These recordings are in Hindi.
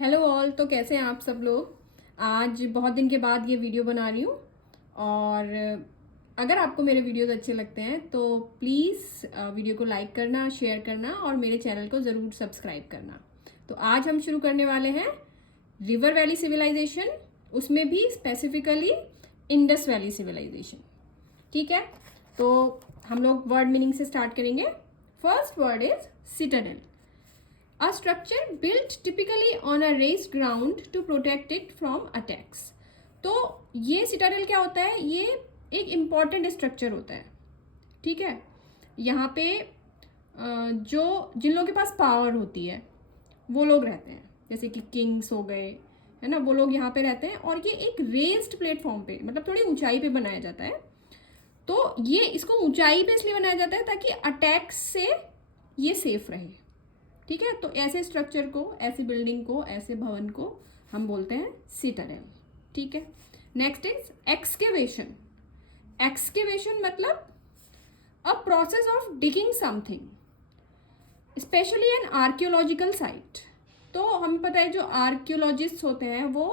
Hello all. तो कैसे हैं आप सब लोग। आज बहुत दिन के बाद ये वीडियो बना रही हूँ और अगर आपको मेरे वीडियोस अच्छे लगते हैं तो प्लीज़ वीडियो को लाइक करना, शेयर करना और मेरे चैनल को ज़रूर सब्सक्राइब करना। तो आज हम शुरू करने वाले हैं रिवर वैली सिविलाइजेशन, उसमें भी स्पेसिफिकली इंडस वैली सिविलाइजेशन। ठीक है, तो हम लोग वर्ड मीनिंग से स्टार्ट करेंगे। First word is Citadel, a structure built typically on a raised ground to protect it from attacks। तो ये सिटाडेल क्या होता है? ये एक इम्पॉर्टेंट स्ट्रक्चर होता है। ठीक है, यहाँ पे जो जिन लोगों के पास पावर होती है वो लोग रहते हैं, जैसे कि किंग्स हो गए, है ना, वो लोग यहाँ पे रहते हैं। और ये एक रेज्ड प्लेटफॉर्म पे, मतलब थोड़ी ऊंचाई पे बनाया जाता है। तो ये इसको ऊंचाई पे इसलिए बनाया जाता है ताकि अटैक्स से ये सेफ रहे। ठीक है, तो ऐसे स्ट्रक्चर को, ऐसी बिल्डिंग को, ऐसे भवन को हम बोलते हैं सिटाडेल। ठीक है, नेक्स्ट इज एक्सकेवेशन। एक्सकेवेशन मतलब a process of digging something, specially N archaeological site. तो हमें पता है जो आर्कियोलॉजिस्ट होते हैं वो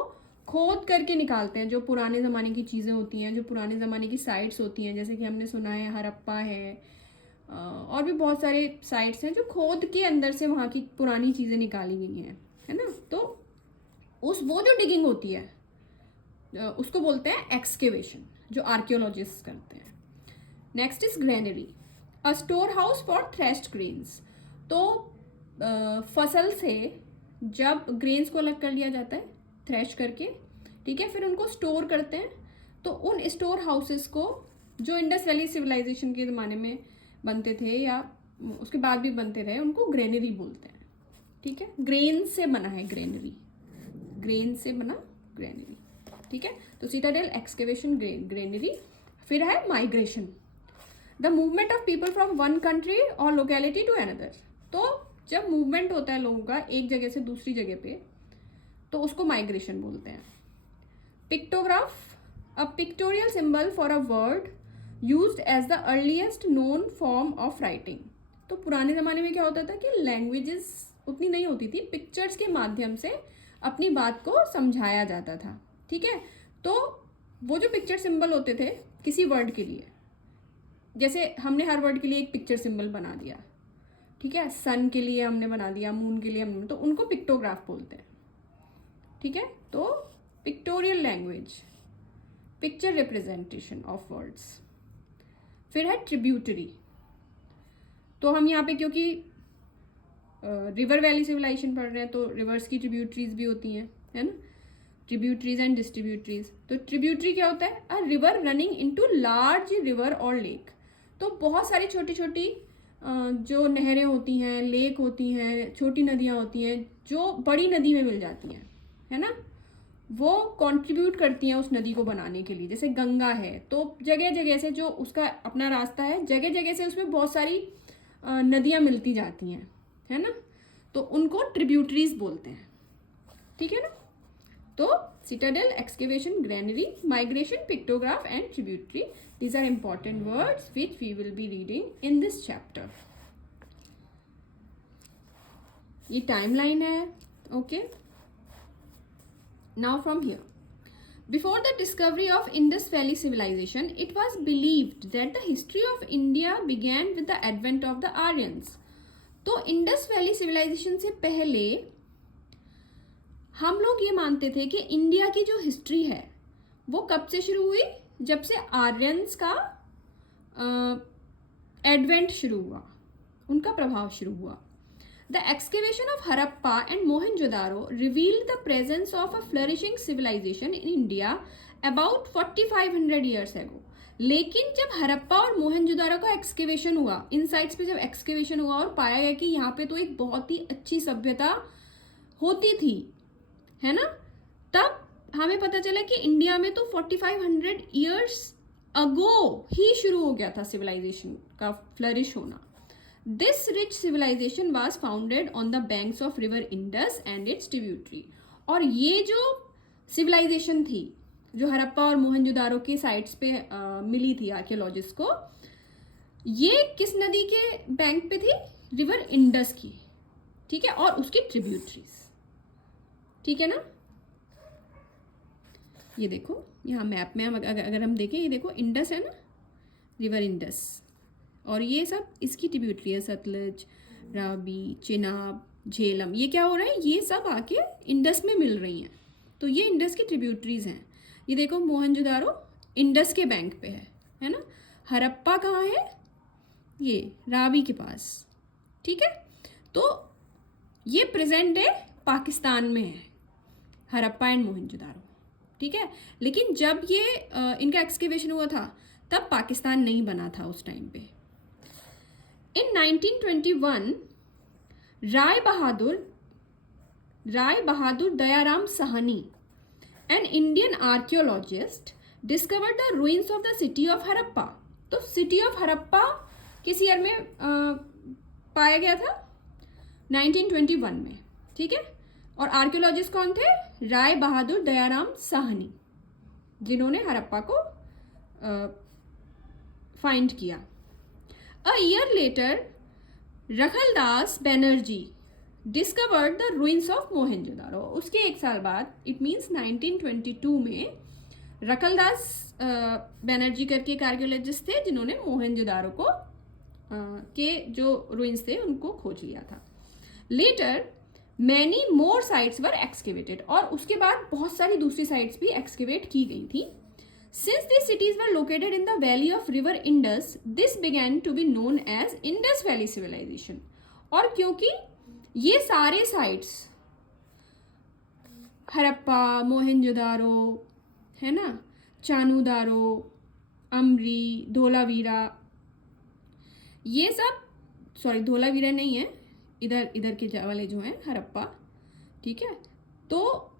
खोद करके निकालते हैं जो पुराने ज़माने की चीज़ें होती हैं, जो पुराने ज़माने की साइट्स होती हैं, जैसे कि हमने सुना है हड़प्पा है, और भी बहुत सारे साइट्स हैं जो खोद के अंदर से वहाँ की पुरानी चीज़ें निकाली गई हैं, है ना। तो वो जो डिगिंग होती है उसको बोलते हैं एक्सकेवेशन, जो आर्कियोलॉजिस्ट करते हैं। Next is granary, a store house for threshed grains. तो फसल से जब ग्रेन्स को अलग कर लिया जाता है थ्रेश करके, ठीक है, फिर उनको स्टोर करते हैं। तो उन स्टोर हाउसेस को, जो इंडस वैली सिविलाइजेशन के ज़माने में बनते थे या उसके बाद भी बनते रहे, उनको ग्रेनरी बोलते हैं। ठीक है, ग्रेन से बना है ग्रेनरी, ग्रेन से बना ग्रेनरी। ठीक है, तो सिटाडेल, एक्सकेवेशन, ग्रेनरी। फिर है migration, the movement of people from one country और लोकेलिटी टू अनदर। तो जब मूवमेंट होता है लोगों का एक जगह से दूसरी जगह पे, तो उसको माइग्रेशन बोलते हैं। Pictograph, a pictorial symbol for a word used as the earliest known form of writing. तो पुराने ज़माने में क्या होता था कि लैंग्वेजेस उतनी नहीं होती थी, पिक्चर्स के माध्यम से अपनी बात को समझाया जाता था। ठीक है, तो वो जो पिक्चर सिंबल होते थे किसी वर्ड के लिए, जैसे हमने हर वर्ड के लिए एक पिक्चर सिंबल बना दिया, ठीक है, सन के लिए हमने बना दिया, मून के लिए हमने, तो उनको पिक्टोग्राफ बोलते हैं। ठीक है, तो pictorial language, picture representation of words. फिर है ट्रिब्यूटरी। तो हम यहाँ पे क्योंकि रिवर वैली सिविलाइजेशन पढ़ रहे हैं तो रिवर्स की ट्रिब्यूटरीज भी होती हैं, है ना, ट्रिब्यूटरीज एंड डिस्ट्रीब्यूटरीज। तो ट्रिब्यूटरी क्या होता है? A river running into large river और लेक। तो बहुत सारी छोटी छोटी जो नहरें होती हैं, लेक होती हैं, छोटी नदियाँ होती हैं जो बड़ी नदी में मिल जाती हैं, है ना, वो कंट्रीब्यूट करती हैं उस नदी को बनाने के लिए। जैसे गंगा है तो जगह जगह से जो उसका अपना रास्ता है, जगह जगह से उसमें बहुत सारी नदियाँ मिलती जाती हैं, है ना, तो उनको ट्रिब्यूटरीज बोलते हैं। ठीक है ना, तो Citadel, excavation, granary, migration, pictograph and tributary, these are important words which we will be reading in this chapter। ये टाइमलाइन है। Okay, now from here, before the discovery of Indus Valley civilization, it was believed that the history of India began with the advent of the Aryans। तो इंडस वैली सिविलाइजेशन से पहले हम लोग ये मानते थे कि इंडिया की जो हिस्ट्री है वो कब से शुरू हुई? जब से आर्यंस का एडवेंट शुरू हुआ, उनका प्रभाव शुरू हुआ। The excavation of Harappa and Mohenjo-daro revealed the presence of a flourishing civilization in India about 4500 years ago। लेकिन जब हरप्पा और मोहनजोदारो का एक्सकेवेशन हुआ, इन साइट्स पे जब एक्सकेवेशन हुआ और पाया गया कि यहाँ पे तो एक बहुत ही अच्छी सभ्यता होती थी, है ना, तब हमें पता चला कि इंडिया में तो 4500 ईयर्स अगो ही शुरू हो गया था सिविलाइजेशन का फ्लरिश होना। This rich civilization was founded on the banks of river Indus and its tributary। और ये जो सिविलाइजेशन थी जो हड़प्पा और मोहनजोदारो की साइट्स पे मिली थी आर्कियोलॉजिस्ट को, ये किस नदी के बैंक पे थी? रिवर इंडस की। ठीक है, और उसकी ट्रिब्यूटरीज। ठीक है ना। ये देखो यहाँ मैप में हम अगर हम देखें, ये देखो इंडस है ना, रिवर इंडस, और ये सब इसकी ट्रिब्यूटरी है, सतलज, रावी, चेनाब, झेलम। ये क्या हो रहा है, ये सब आके इंडस में मिल रही हैं, तो ये इंडस की ट्रिब्यूटरीज हैं। ये देखो मोहनजोदारो इंडस के बैंक पे है ना। हड़प्पा कहाँ है, ये रावी के पास, ठीक है। तो ये प्रेजेंट डे पाकिस्तान में है, हड़प्पा एंड मोहनजोदारो, ठीक है। लेकिन जब ये इनका एक्सकेवेशन हुआ था तब पाकिस्तान नहीं बना था उस टाइम पे। In 1921 Rai Bahadur Dayaram Sahni, an Indian archaeologist, discovered the ruins of the city of Harappa. तो सिटी ऑफ हड़प्पा किस ईयर में पाया गया था, 1921 में, ठीक है। और आर्कियोलॉजिस्ट कौन थे, राय बहादुर दयाराम साहनी, जिन्होंने हड़प्पा को फाइंड किया। A year later Rakhaldas Banerjee discovered the ruins of Mohenjodaro. उसके एक साल बाद, इट मीन्स 1922 में, रखलदास बैनर्जी करके एक आर्कियोलॉजिस्ट थे जिन्होंने मोहनजोदारो को के जो रुइंस थे उनको खोज लिया था। लेटर मैनी मोर साइट्स वर एक्सकेवेटेड, और उसके बाद बहुत सारी दूसरी साइट्स भी एक्सकेवेट की गई थी। Since this cities were located in the valley of river Indus, this began to be known as Indus valley civilization. और क्योंकि ये सारे साइट्स, हड़प्पा, मोहनजोदारो, है ना, चानूदारो, अमरी, धोलावीरा, ये सब, सॉरी धोलावीरा नहीं है, इधर के वाले जो हैं हड़प्पा, ठीक है। तो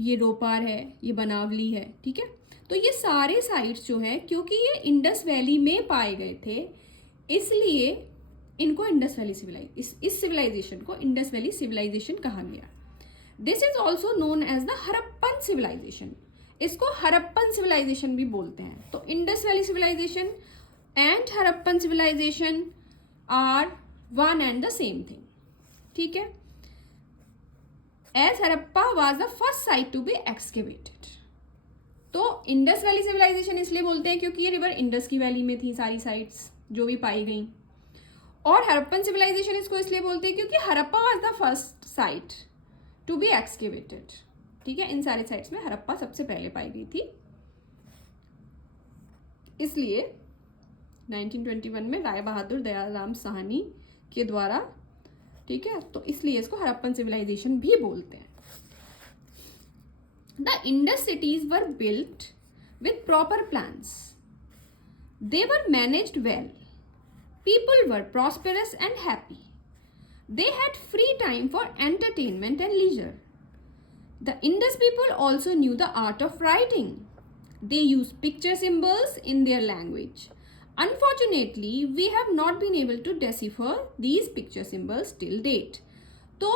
ये रोपार है, ये बनावली है, ठीक है। तो ये सारे साइट्स जो है, क्योंकि ये इंडस वैली में पाए गए थे, इसलिए इनको इंडस वैली इस सिविलाइजेशन को इंडस वैली सिविलाइजेशन कहा गया। This is also known as the Harappan civilization. इसको हड़प्पन सिविलाइजेशन भी बोलते हैं। तो Indus valley civilization and Harappan civilization are one and the same thing, ठीक है। As Harappa was the first site to be excavated. तो इंडस वैली सिविलाइजेशन इसलिए बोलते हैं क्योंकि ये रिवर इंडस की वैली में थी सारी साइट्स जो भी पाई गई। और हड़प्पन सिविलाइजेशन इसको इसलिए बोलते हैं क्योंकि Harappa was the first site to be excavated, ठीक है। इन सारे साइट्स में हड़प्पा सबसे पहले पाई गई थी, इसलिए 1921 में राय बहादुर दयाराम साहनी के द्वारा, ठीक है, तो इसलिए इसको हड़प्पन सिविलाइजेशन भी बोलते हैं। The Indus cities were built with proper plans, they were managed well, people were prosperous and happy, they had free time for entertainment and leisure. The Indus people also knew the art of writing, they used picture symbols in their language. Unfortunately, we have not been able to decipher these picture symbols till date. तो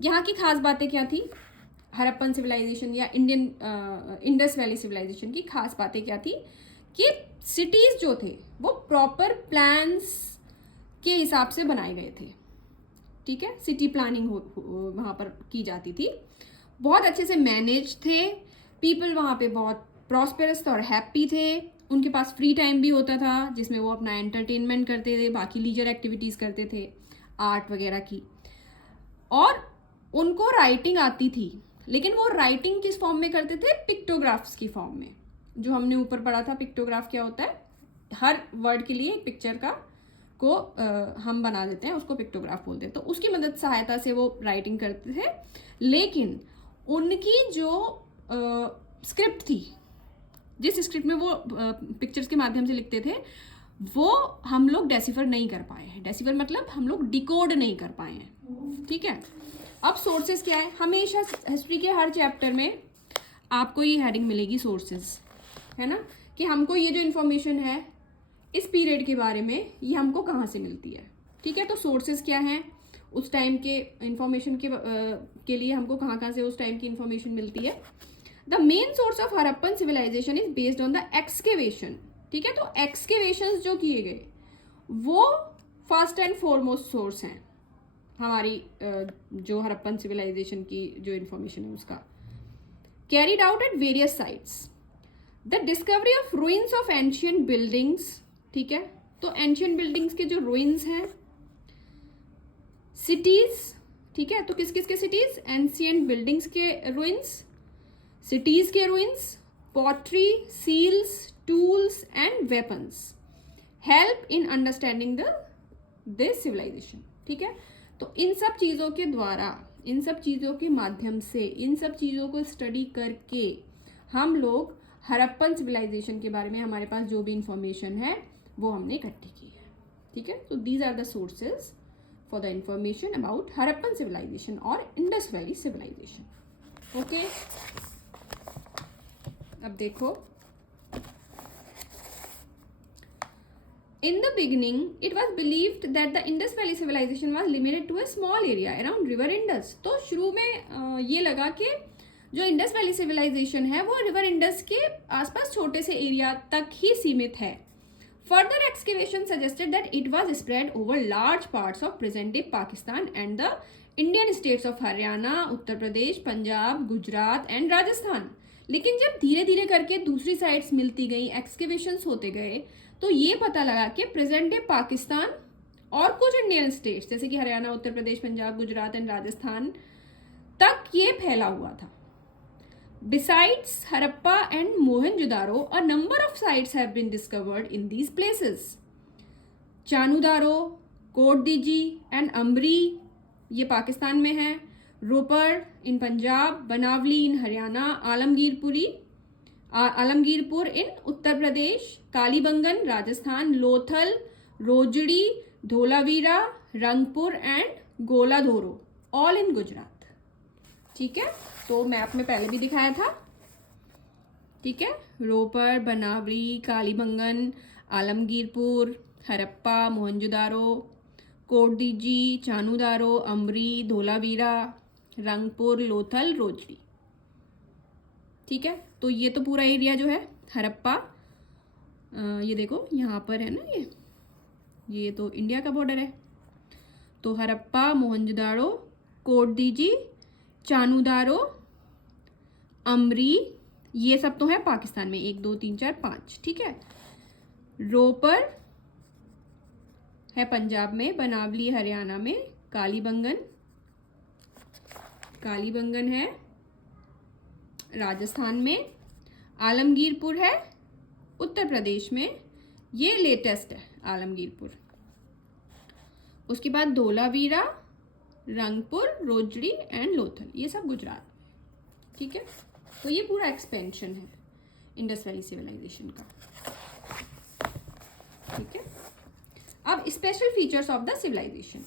यहाँ की खास बातें क्या थी, हड़प्पन सिविलाइजेशन या इंडस वैली सिविलाइजेशन की खास बातें क्या थी कि सिटीज जो थे वो प्रॉपर प्लान्स के हिसाब से बनाए गए थे, ठीक है। सिटी प्लानिंग वहाँ पर की जाती थी, बहुत अच्छे से मैनेज थे, पीपल वहाँ पे बहुत प्रॉस्पेरस थे और हैप्पी थे, उनके पास फ्री टाइम भी होता था जिसमें वो अपना एंटरटेनमेंट करते थे, बाकी लीजर एक्टिविटीज़ करते थे, आर्ट वगैरह की, और उनको राइटिंग आती थी। लेकिन वो राइटिंग किस फॉर्म में करते थे, पिक्टोग्राफ्स की फॉर्म में। जो हमने ऊपर पढ़ा था पिक्टोग्राफ क्या होता है, हर वर्ड के लिए एक पिक्चर को हम बना देते हैं, उसको पिक्टोग्राफ बोलते हैं। तो उसकी मदद सहायता से वो राइटिंग करते थे। लेकिन उनकी जो स्क्रिप्ट थी, जिस स्क्रिप्ट में वो पिक्चर्स के माध्यम से लिखते थे, वो हम लोग डेसिफर नहीं कर पाए हैं। डेसिफर मतलब हम लोग डिकोड नहीं कर पाए हैं, ठीक है। अब सोर्सेज क्या है, हमेशा हिस्ट्री के हर चैप्टर में आपको ये हेडिंग मिलेगी सोर्सेज, है ना, कि हमको ये जो इन्फॉर्मेशन है इस पीरियड के बारे में, ये हमको कहाँ से मिलती है, ठीक है। तो सोर्सेज क्या हैं, उस टाइम के इंफॉर्मेशन के लिए हमको कहाँ से उस टाइम की इंफॉर्मेशन मिलती है। The main source of Harappan civilization is based on the excavation, ठीक है। तो एक्सकेवेशंस जो किए गए वो फर्स्ट एंड फॉरमोस्ट सोर्स हैं, हमारी जो हड़प्पन सिविलाइजेशन की जो इन्फॉर्मेशन है उसका। Carried out at various sites, the discovery of ruins of ancient buildings, ठीक है, तो एंशियंट बिल्डिंग्स के जो रूइंस हैं, सिटीज, ठीक है, तो किस किस के सिटीज, एंशियंट बिल्डिंग्स के रूइंस, सिटीज के ruins, pottery, seals, tools and weapons help in understanding this civilization, ठीक है। तो इन सब चीज़ों के द्वारा, इन सब चीज़ों के माध्यम से, इन सब चीज़ों को स्टडी करके हम लोग हड़प्पन सिविलाइजेशन के बारे में हमारे पास जो भी इंफॉर्मेशन है वो हमने इकट्ठी की है, ठीक है। तो these are the sources for the information about Harappan civilization और इंडस वैली सिविलाइजेशन। ओके, अब देखो, in the beginning it was believed that the Indus Valley civilization was limited to a small area around river Indus। तो शुरू में ये लगा कि जो इंडस वैली सिविलाइजेशन है वो रिवर इंडस के आसपास छोटे से एरिया तक ही सीमित है। Further excavation suggested that it was spread over large parts of present day Pakistan and the Indian states of Haryana, Uttar Pradesh, Punjab, Gujarat and Rajasthan. लेकिन जब धीरे धीरे करके दूसरी साइड्स मिलती गई, एक्सकेवेशंस होते गए, तो ये पता लगा कि प्रेजेंट डे पाकिस्तान और कुछ इंडियन स्टेट्स जैसे कि हरियाणा, उत्तर प्रदेश, पंजाब, गुजरात एंड राजस्थान तक ये फैला हुआ था। Besides Harappa and Mohenjo-daro, a number of sites have been discovered in these places. Chanhudaro, Kotdiji and Amri ये पाकिस्तान में है, Ropar in Punjab, Banawali in Haryana, Alamgirpur in Uttar Pradesh, Kalibangan Rajasthan, Lothal, Rojdi, Dholavira, Rangpur and Goladhoro all in Gujarat, ठीक है। तो मैप में पहले भी दिखाया था, ठीक है, रोपर, बनावली, कालीबंगन, आलमगीरपुर, हरप्पा, मोहनजोदारो, कोटदीजी, चानूदारो, अम्बरी, धोलावीरा, रंगपुर, लोथल, रोजड़ी, ठीक है। तो ये तो पूरा एरिया जो है हरप्पा, ये देखो यहाँ पर है ना, ये तो इंडिया का बॉर्डर है। तो हरप्पा, मोहनजोदारो, कोटदीजी, चानूदारो, अम्बरी, ये सब तो है पाकिस्तान में, 1 2 3 4 5, ठीक है। रोपर है पंजाब में, बनावली हरियाणा में, कालीबंगन है राजस्थान में, आलमगीरपुर है उत्तर प्रदेश में, ये लेटेस्ट है आलमगीरपुर। उसके बाद धोलावीरा, रंगपुर, रोजड़ी एंड लोथल, ये सब गुजरात, ठीक है। तो ये पूरा एक्सपेंशन है इंडस वैली सिविलाइजेशन का, ठीक है। अब special features of the civilization,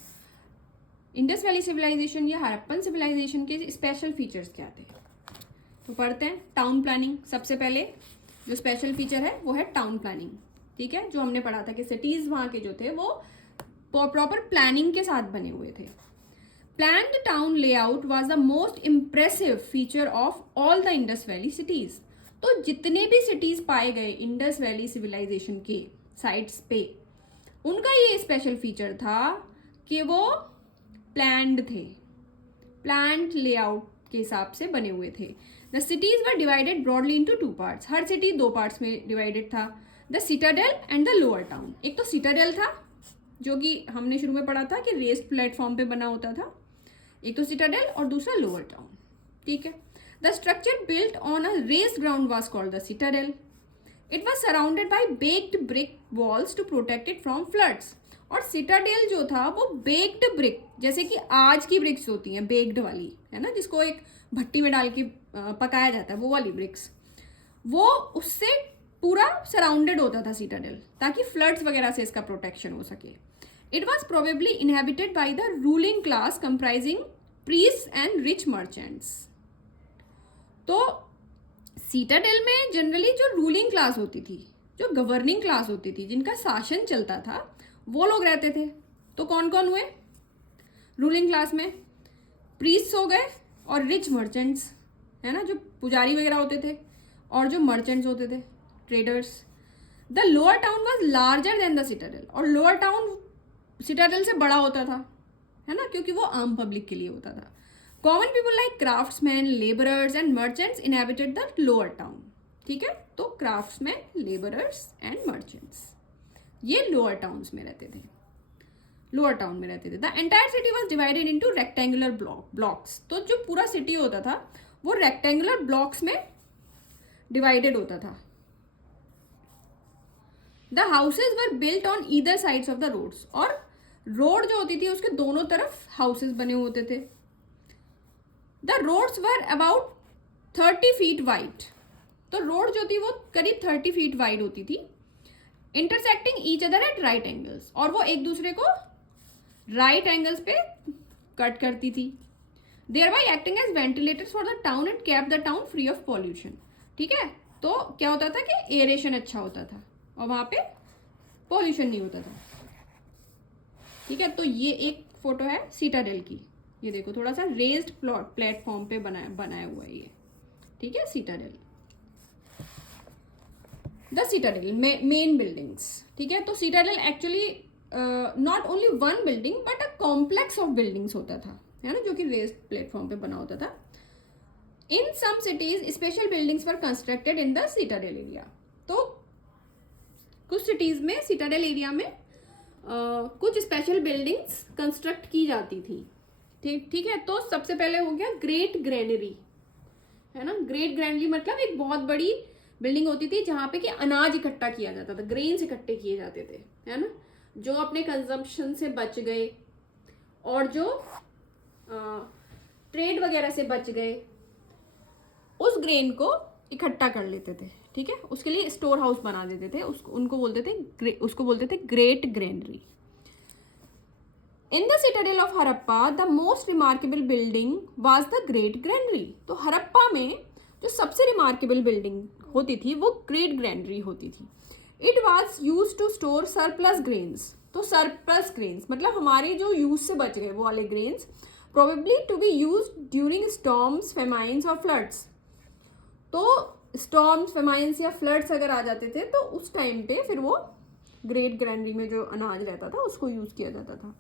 Indus valley civilization या हड़प्पन सिविलाइजेशन के स्पेशल फीचर्स क्या थे, तो पढ़ते हैं। टाउन प्लानिंग, सबसे पहले जो स्पेशल फीचर है वो है टाउन प्लानिंग, ठीक है। जो हमने पढ़ा था कि सिटीज वहाँ के जो थे वो प्रॉपर प्लानिंग के साथ बने हुए थे। Planned town layout was the most impressive feature of all the Indus Valley cities। तो जितने भी सिटीज पाए गए इंडस वैली सिविलाइजेशन के साइट्स पे, उनका ये स्पेशल फीचर था कि वो प्लान्ड थे, प्लान्ड लेआउट के हिसाब से बने हुए थे। The cities were divided broadly into 2 parts, her city 2 parts में डिवाइडेड था। The Citadel and the lower town, एक तो सिटाडेल था जो कि हमने शुरू में पढ़ा था कि रेस्ड प्लेटफॉर्म पे बना होता था, एक तो सिटाडेल और दूसरा लोअर टाउन, ठीक है। The structure built on a raised ground was called the citadel. It was surrounded by baked brick walls to protect it from floods. और सिटाडेल जो था वो बेक्ड ब्रिक, जैसे कि आज की ब्रिक्स होती हैं बेक्ड वाली, है ना, जिसको एक भट्टी में डाल के पकाया जाता है, वो वाली ब्रिक्स, वो उससे पूरा सराउंडेड होता था सिटाडेल, ताकि फ्लड्स वगैरह से इसका प्रोटेक्शन हो सके। It was probably inhabited by the ruling class comprising priests and rich merchants। तो सीटाडेल में जनरली जो रूलिंग क्लास होती थी, जो गवर्निंग क्लास होती थी, जिनका शासन चलता था, वो लोग रहते थे। तो कौन कौन हुए रूलिंग क्लास में? प्रीस्ट्स हो गए और रिच मर्चेंट्स, है ना, जो पुजारी वगैरह होते थे, और जो मर्चेंट्स होते थे, traders. The lower town was larger than the Citadel, और लोअर टाउन सिटाडेल से बड़ा होता था, है ना, क्योंकि वो आम पब्लिक के लिए होता था। Common people like craftsman, labourers and merchants inhabited the lower town. ठीक है, तो क्राफ्ट्समैन, लेबरर्स एंड मर्चेंट्स ये लोअर टाउन्स में रहते थे, लोअर टाउन में रहते थे। The entire city was divided into rectangular blocks. तो जो पूरा सिटी होता था वो रेक्टेंगुलर ब्लॉक्स में डिवाइडेड होता था। The houses were built on either sides of the roads, और रोड जो होती थी उसके दोनों तरफ हाउसेज बने होते थे। The roads were about 30 feet wide. तो रोड जो थी वो करीब 30 फीट वाइड होती थी। Intersecting each other at right angles, और वो एक दूसरे को राइट एंगल्स पे कट करती थी। Thereby acting as ventilators for the town and kept the town free of pollution. ठीक है, तो क्या होता था कि एयरेशन अच्छा होता था और वहां पे पॉल्यूशन नहीं होता था। ठीक है, तो ये एक फोटो है सीटाडेल की। ये देखो, थोड़ा सा रेज्ड प्लेटफॉर्म पे बनाया हुआ है ये। ठीक है, citadel, the citadel main buildings. ठीक है, तो citadel actually not only one building but a complex of buildings होता था, है ना, जो कि रेज्ड प्लेटफॉर्म पे बना होता था। In some cities special buildings were constructed in the citadel area. तो कुछ सिटीज में सीटाडेल एरिया में कुछ स्पेशल बिल्डिंग्स कंस्ट्रक्ट की जाती थी। ठीक है, तो सबसे पहले हो गया ग्रेट ग्रैनरी, है ना। ग्रेट ग्रैनरी मतलब एक बहुत बड़ी बिल्डिंग होती थी जहां पे कि अनाज इकट्ठा किया जाता था, ग्रेन्स इकट्ठे किए जाते थे, है ना, जो अपने कंजम्पशन से बच गए और जो ट्रेड वगैरह से बच गए, उस ग्रेन को इकट्ठा कर लेते थे। ठीक है, उसके लिए स्टोर हाउस बना देते थे, उसको बोलते थे great granary. In the Citadel of Harappa the most remarkable building was the great granary. तो हरप्पा में जो सबसे रिमार्केबल बिल्डिंग होती थी वो ग्रेट ग्रैनरी होती थी। It was use to store surplus grains. तो सरप्लस ग्रेन्स मतलब हमारे जो यूज से बच गए वो वाले grains, probably to be use during storms, famines और फ्लड्स। तो स्टॉर्म्स, फेमाइंस या फ्लड्स अगर आ जाते थे तो उस टाइम पे फिर वो ग्रेट ग्रैनरी में जो अनाज रहता था उसको यूज किया जाता था।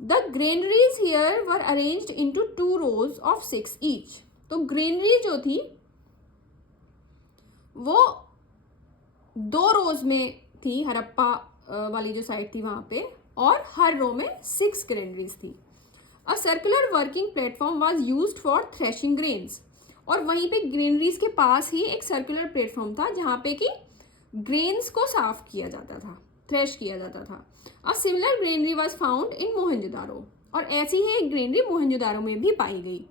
The granaries here were arranged into 2 rows of 6 each। तो ग्रेनरी जो थी वो 2 rows में थी, हरप्पा वाली जो साइड थी वहां पे, और हर रो में 6 ग्रेनरीज थी। A circular working platform was used for threshing grains. और वहीं पे ग्रेनरीज के पास ही एक सर्कुलर प्लेटफॉर्म था जहां पे कि ग्रेन्स को साफ किया जाता था, थ्रेश किया जाता था। A similar granary was found in Mohenjodaro, और ऐसी ही एक ग्रेनरी मोहनजोदारो में भी पाई गई।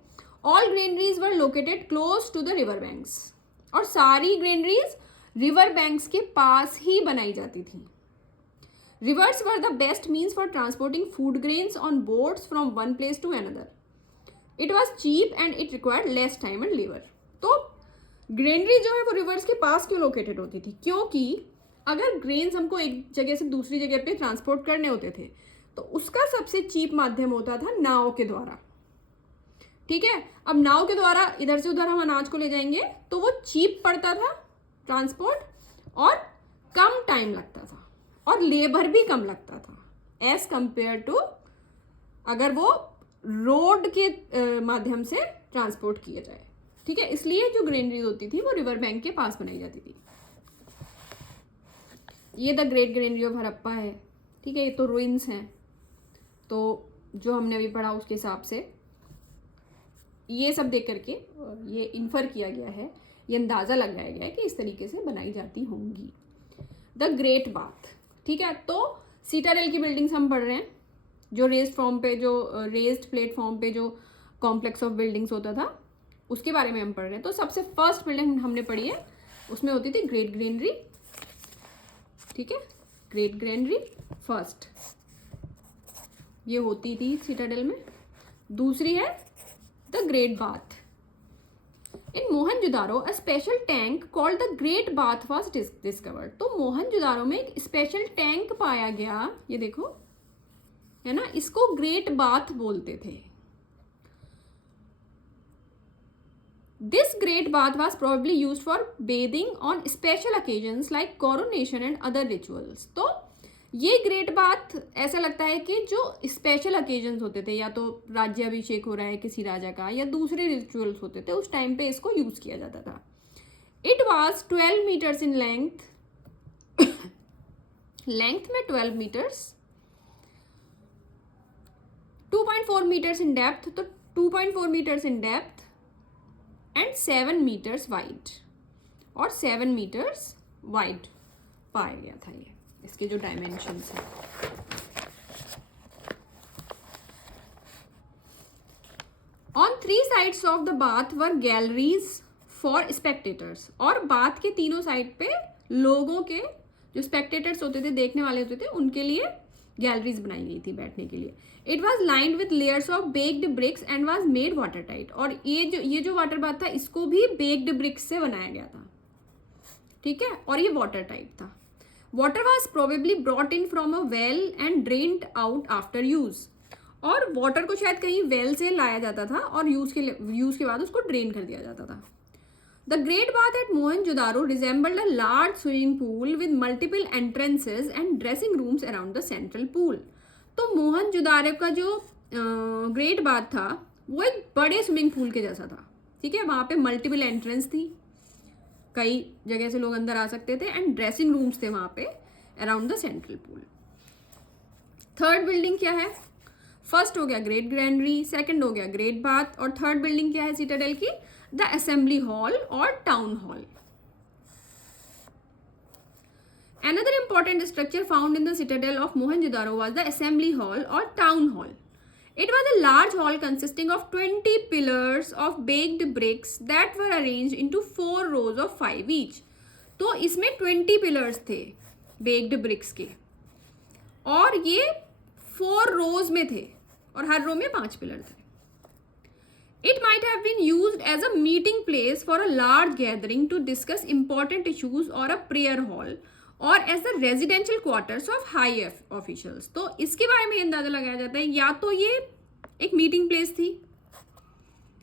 All granaries were located close to the river banks, और सारी ग्रेनरीज रिवर बैंक्स के पास ही बनाई जाती थी। Rivers were the best means for transporting food grains on boats from one place to another. It was cheap and it required less time and labor. तो ग्रेनरी जो है वो रिवर्स के पास क्यों लोकेटेड होती थी? क्योंकि अगर ग्रेन्स हमको एक जगह से दूसरी जगह पे ट्रांसपोर्ट करने होते थे तो उसका सबसे चीप माध्यम होता था नाव के द्वारा। ठीक है, अब नाव के द्वारा इधर से उधर हम अनाज को ले जाएंगे तो वो चीप पड़ता था ट्रांसपोर्ट, और कम टाइम लगता था और लेबर भी कम लगता था एज कंपेयर टू अगर वो रोड के माध्यम से ट्रांसपोर्ट किया जाए। ठीक है, इसलिए जो ग्रेनरी होती थी वो रिवर बैंक के पास बनाई जाती थी। ये the great granary of Harappa है। ठीक है, ये तो रुइंस हैं, तो जो हमने अभी पढ़ा उसके हिसाब से ये सब देख करके ये इन्फर किया गया है, ये अंदाज़ा लगाया गया है कि इस तरीके से बनाई जाती होंगी। The great bath. ठीक है, तो सीटाडेल की बिल्डिंग्स हम पढ़ रहे हैं, जो रेज्ड प्लेटफॉर्म पे जो कॉम्प्लेक्स ऑफ बिल्डिंग्स होता था उसके बारे में हम पढ़ रहे हैं। तो सबसे फर्स्ट बिल्डिंग हमने पढ़ी है, उसमें होती थी ग्रेट ग्रेनरी। ठीक है, ग्रेट ग्रेनरी फर्स्ट ये होती थी सीटाडेल में। दूसरी है the great bath. In Mohenjodaro a special tank called the great bath was discovered. तो मोहनजोदारो में एक स्पेशल टैंक पाया गया, ये देखो है ना, इसको ग्रेट बाथ बोलते थे। This great bath was probably used for bathing on special occasions like coronation and other rituals. तो ये ग्रेट बाथ ऐसा लगता है कि जो स्पेशल ओकेजन्स होते थे, या तो राज्याभिषेक हो रहा है किसी राजा का या दूसरे रिचुअल्स होते थे, उस टाइम पे इसको यूज किया जाता था। It was 12 meters in length, length में 12 मीटर्स, 2.4 मीटर्स इन डेप्थ, तो 2.4 meters in depth and 7 meters wide, और 7 मीटर्स वाइड पाया गया था ये, इसके जो डायमेंशंस हैं। On 3 sides of the bath were galleries for spectators, और बाथ के तीनों साइड पे लोगों के, जो स्पेक्टेटर्स होते थे, देखने वाले होते थे, उनके लिए गैलरीज बनाई गई थी बैठने के लिए। It was lined with layers of baked bricks and was made water tight, और ये जो वाटर बाथ था, इसको भी बेक्ड ब्रिक्स से बनाया गया था, ठीक है, और ये वाटर टाइट था। Water was probably brought in from a well and drained out after use, और वाटर को शायद कहीं वेल से लाया जाता था और यूज के बाद उसको ड्रेन कर दिया जाता था। The great bath at Mohenjo-daro resembled a large swimming pool with multiple entrances and dressing rooms around the central pool. तो मोहनजोदारो का जो ग्रेट बाथ था वो एक बड़े स्विमिंग पूल के जैसा था, ठीक है। वहाँ पे मल्टीपल एंट्रेंस थी, कई जगह से लोग अंदर आ सकते थे, एंड ड्रेसिंग रूम्स थे वहाँ पे around the central pool. Third building क्या है? फर्स्ट हो गया ग्रेट ग्रैंडरी, सेकंड हो गया ग्रेट बाथ, और थर्ड बिल्डिंग क्या है सिटाडेल की? द असेंबली हॉल और town hall. Another important structure found in the citadel of Mohenjo-daro was the assembly hall or town hall. It was a large hall consisting of 20 pillars of baked bricks that were arranged into 4 rows of 5 each. तो इसमें 20 pillars थे baked bricks के, और ये 4 rows में थे, और हर रो में 5 पिलर थे। It might have been used as a meeting place for a large gathering to discuss important issues, or a prayer hall, or as the residential quarters of high officials. तो इसके बारे में अंदाजा लगाया जाता है, या तो ये एक मीटिंग प्लेस थी,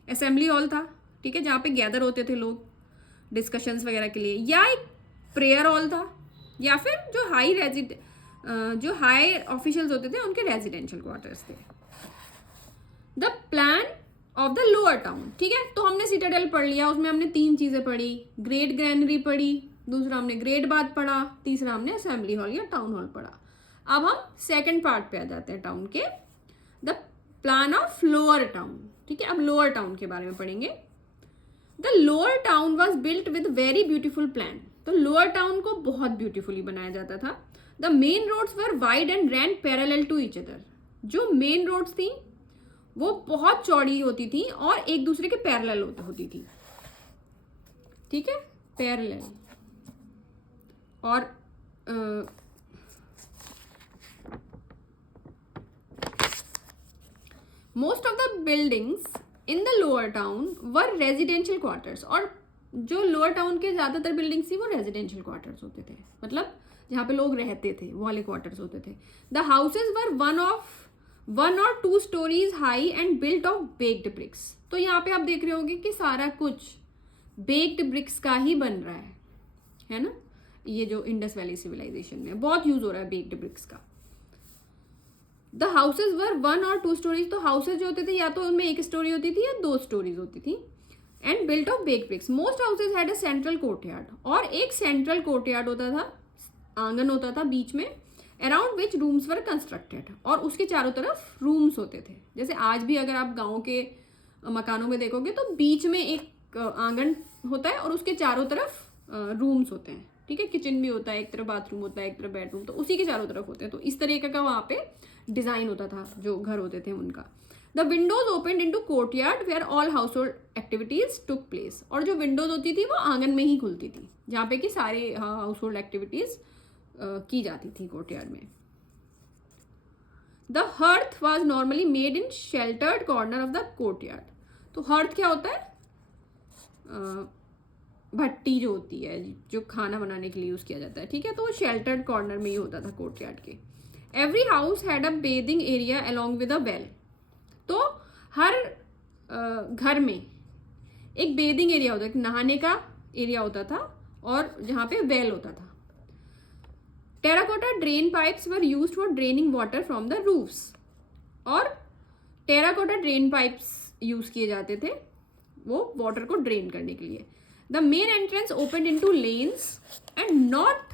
असेंबली हॉल था, ठीक है, जहाँ पे गैदर होते थे लोग डिस्कशंस वगैरह के लिए, या एक प्रेयर हॉल था, या फिर जो हाई ऑफिशियल्स होते थे उनके रेजिडेंशियल क्वार्टर्स थे। The plan of the lower town, ठीक है। तो हमने सिटाडेल पढ़ लिया, उसमें हमने 3 चीजें पढ़ी, ग्रेट ग्रैनरी पढ़ी, दूसरा हमने ग्रेट बाथ पढ़ा, तीसरा हमने असेंबली हॉल या टाउन हॉल पढ़ा। अब हम सेकंड पार्ट पे आ जाते हैं टाउन के, the plan of lower town, ठीक है। अब लोअर टाउन के बारे में पढ़ेंगे। The lower town was built with very beautiful plan, तो लोअर टाउन को बहुत ब्यूटीफुली बनाया जाता था। The main roads were wide and ran parallel to each other, जो मेन रोड्स थी वो बहुत चौड़ी होती थी और एक दूसरे के पैरेलल होती थी, ठीक है, पैरेलल। और most of the buildings in the lower town were residential quarters, और जो लोअर टाउन के ज्यादातर बिल्डिंग्स थी वो रेजिडेंशियल क्वार्टर्स होते थे, मतलब जहाँ पे लोग रहते थे वो वाले क्वार्टर्स होते थे। The houses were 1 or 2 stories high and built of baked bricks, तो यहाँ पे आप देख रहे होंगे कि सारा कुछ बेक्ड ब्रिक्स का ही बन रहा है ना। ये जो इंडस वैली सिविलाइजेशन में बहुत यूज हो रहा है बेक्ड ब्रिक्स का। The houses were 1 or 2 stories, तो हाउसेज जो होते थे या तो उनमें 1 स्टोरी होती थी या 2 स्टोरीज होती थी, and built of baked bricks. Most houses had a central courtyard, और एक सेंट्रल कोर्टयार्ड होता था, आंगन होता था बीच में, around which rooms were constructed, और उसके चारों तरफ रूम्स होते थे। जैसे आज भी अगर आप गाँव के मकानों में देखोगे तो बीच में एक आंगन होता है और उसके चारों तरफ रूम्स होते हैं, ठीक है। किचन भी होता है, एक तरफ बाथरूम होता है, एक तरफ बेडरूम, तो उसी के चारों तरफ होते हैं। तो इस तरीके का वहाँ पे डिजाइन होता था जो घर होते थे उनका। The windows opened into courtyard where all household activities took place, और जो विंडोज होती थी वो आंगन में ही खुलती थी, जहाँ पे कि सारे हाउस होल्ड एक्टिविटीज की जाती थी कोर्टयार्ड में। The hearth was normally made in sheltered corner of the courtyard, तो हर्थ क्या होता है? भट्टी जो होती है, जो खाना बनाने के लिए यूज किया जाता है, ठीक है। तो वो शेल्टर्ड कॉर्नर में ही होता था कोर्टयार्ड के। Every house had a bathing area along with a well, तो हर घर में एक बेदिंग एरिया होता था, नहाने का एरिया होता था, और जहाँ पे वेल होता था। Terracotta drain pipes were used for draining water from the roofs, और टेराकोटा ड्रेन पाइप्स यूज किए जाते थे वो वाटर को ड्रेन करने के लिए. The main entrance open into lanes and not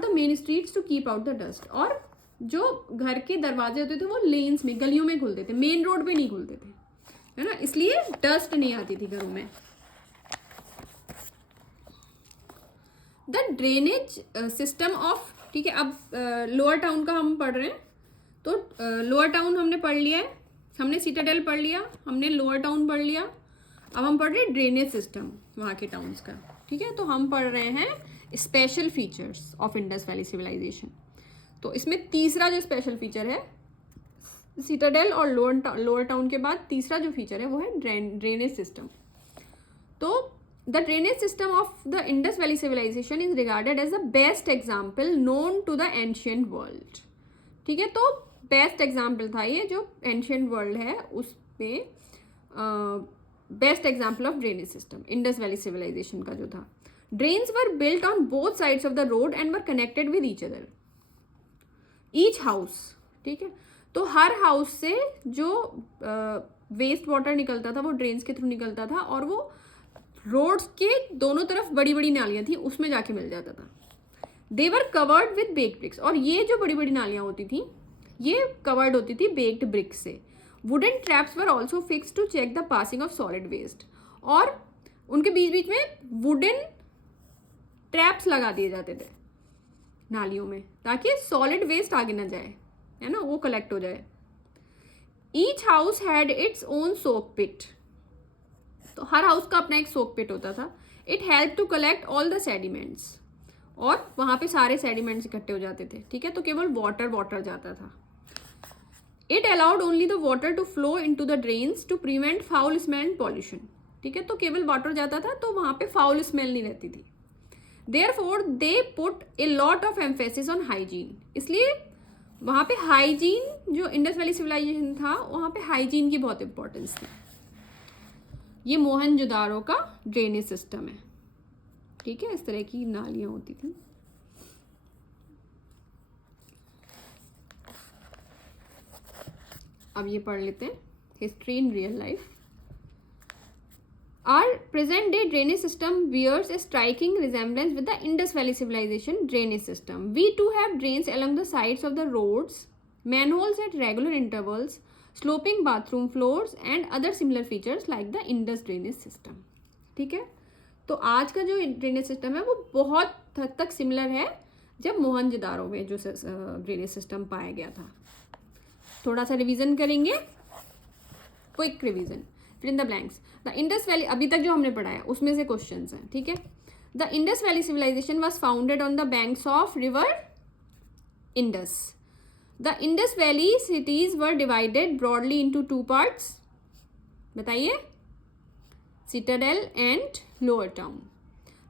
the main streets to keep out the dust. और जो घर के दरवाजे होते थे वो लेन्स में, गलियों में खुलते थे, मेन रोड पे नहीं खुलते थे, है ना, इसलिए डस्ट नहीं आती थी घरों में. द ड्रेनेज सिस्टम ऑफ, ठीक है, अब लोअर टाउन का हम पढ़ रहे हैं. तो लोअर टाउन हमने पढ़ लिया है, हमने सिटाडेल पढ़ लिया, हमने लोअर टाउन पढ़ लिया. अब हम पढ़ रहे हैं ड्रेनेज सिस्टम वहाँ के टाउन्स का. ठीक है, तो हम पढ़ रहे हैं special features of Indus valley civilization. तो इसमें तीसरा जो स्पेशल फीचर है, सिटाडेल और लोअर टाउन के बाद तीसरा जो फीचर है वो है ड्रेनेज सिस्टम. तो the drainage system of the Indus valley civilization is regarded as the best example known to the ancient world. ठीक है, तो बेस्ट एग्जाम्पल था ये, जो एंशियंट वर्ल्ड है उसमें best example of drainage system Indus valley civilization का जो था. Drains were built on both sides of the road and were connected with each other, each house. ठीक है, तो हर हाउस से जो वेस्ट वाटर निकलता था वो ड्रेन्स के थ्रू निकलता था, और वो रोड्स के दोनों तरफ बड़ी बड़ी नालियाँ थी उसमें जाके मिल जाता था. They were covered with baked bricks, और ये जो बड़ी बड़ी नालियाँ होती थी ये कवर्ड होती थी बेक्ड ब्रिक से. Wooden traps were also fix to check the passing of solid waste, और उनके बीच बीच में वुडन ट्रैप्स लगा दिए जाते थे नालियों में, ताकि सॉलिड वेस्ट आगे ना जाए, है ना, वो कलेक्ट हो जाए. Each house had its own soak pit, तो हर हाउस का अपना एक सोक पिट होता था. It help to collect all the sediments, और वहाँ पे सारे सेडिमेंट्स इकट्ठे हो जाते थे. ठीक है, तो केवल वाटर जाता था. It allowed only the water to flow into the drains to prevent foul smell and pollution. ठीक है, तो केवल वाटर जाता था तो वहाँ पे फाउल स्मेल नहीं रहती थी. Therefore, they put a lot of emphasis on hygiene. इसलिए वहाँ पे हाइजीन, जो इंडस वैली सिविलाइजेशन था वहाँ पे हाइजीन की बहुत इंपॉर्टेंस थी. ये मोहनजोदारो का ड्रेनेज सिस्टम है. ठीक है, इस तरह की नालियाँ होती थी. अब ये पढ़ लेते हैं history in real life. Our present day drainage system bears a striking resemblance with the Indus Valley Civilization drainage system. We too have drains along the sides of the roads, manholes at regular intervals, sloping bathroom floors and other similar features like the Indus drainage system. ठीक है, तो आज का जो ड्रेनेज सिस्टम है वो बहुत हद तक सिमिलर है जब मोहनजोदारो में जो ड्रेनेज सिस्टम पाया गया था. थोड़ा सा रिवीजन करेंगे, quick revision, fill in the blanks. The Indus Valley, अभी तक जो हमने पढ़ा है उसमें से क्वेश्चंस हैं. ठीक है, the Indus valley civilization was founded on the banks of river Indus. The Indus valley cities were divided broadly into two parts. बताइए, citadel and lower town.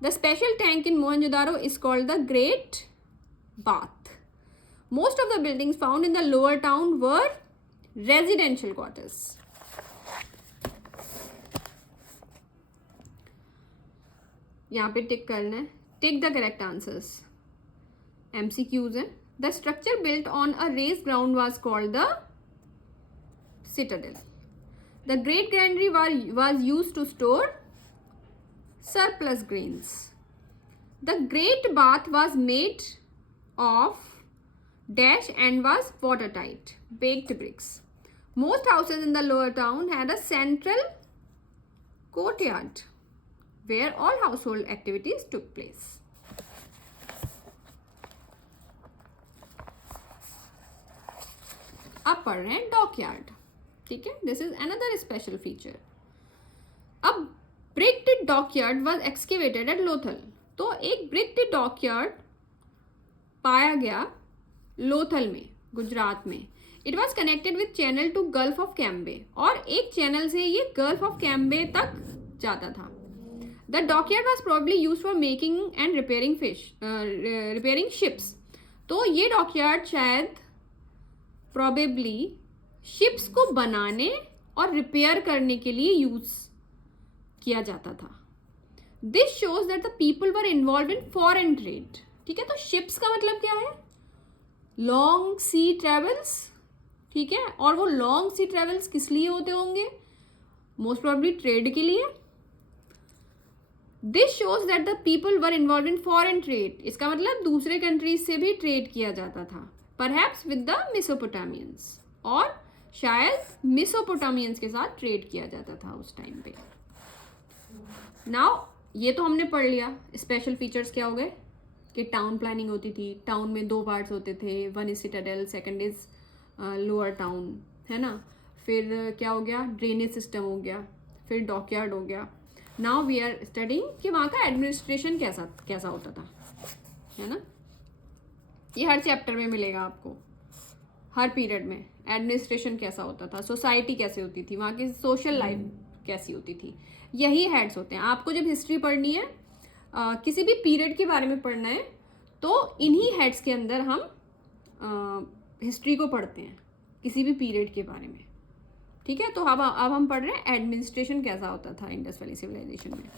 The special tank in Mohenjodaro is called the great bath. Most of the buildings found in the lower town were residential quarters. यहाँ पे टिक करना है, tick the correct answers. MCQs हैं. The structure built on a raised ground was called the citadel. The great granary was used to store surplus grains. The great bath was made of dash and was watertight, baked bricks. Most houses in the lower town had a central courtyard where all household activities took place. अब पढ़ रहे हैं डॉकयार्ड. ठीक है, this is another special feature. अब bricked dockyard was excavated at Lothal. तो एक ब्रिक्ड डॉकयार्ड पाया गया लोथल में, गुजरात में. It was connected with channel to Gulf of Cambay, और एक चैनल से ये गल्फ ऑफ कैम्बे तक जाता था. The dockyard was probably use for making and repairing ships. तो ये डॉकयार्ड शायद प्रॉबेबली शिप्स को बनाने और रिपेयर करने के लिए यूज किया जाता था. This shows that the people were involve in foreign trade. ठीक है, तो शिप्स का मतलब क्या है? लॉन्ग सी ट्रेवल्स. ठीक है, और वो लॉन्ग सी ट्रेवल्स किस लिए होते होंगे? मोस्ट प्रोबेबली ट्रेड के लिए. This shows that the people were involve in foreign trade. इसका मतलब दूसरे कंट्रीज से भी ट्रेड किया जाता था, परहैप्स विद द मेसोपोटामियंस, और शायद मेसोपोटामियंस के साथ ट्रेड किया जाता था उस टाइम पे. नाउ ये तो हमने पढ़ लिया. स्पेशल फीचर्स क्या हो गए कि टाउन प्लानिंग होती थी. टाउन में 2 पार्ट्स होते थे, one is Citadel, second is lower town, है ना. फिर क्या हो गया? ड्रेनेज सिस्टम हो गया, फिर डॉकयार्ड हो गया. नाउ वी आर स्टडिंग कि वहाँ का एडमिनिस्ट्रेशन कैसा होता था, है ना. ये हर चैप्टर में मिलेगा आपको, हर पीरियड में एडमिनिस्ट्रेशन कैसा होता था, सोसाइटी कैसे होती थी, वहाँ की सोशल लाइफ कैसी होती थी. यही हेड्स होते हैं. आपको जब हिस्ट्री पढ़नी है, किसी भी पीरियड के बारे में पढ़ना है, तो इन्हीं हेड्स के अंदर हम हिस्ट्री को पढ़ते हैं, किसी भी पीरियड के बारे में. ठीक है, तो अब हम पढ़ रहे हैं एडमिनिस्ट्रेशन कैसा होता था इंडस वैली सिविलाइजेशन में.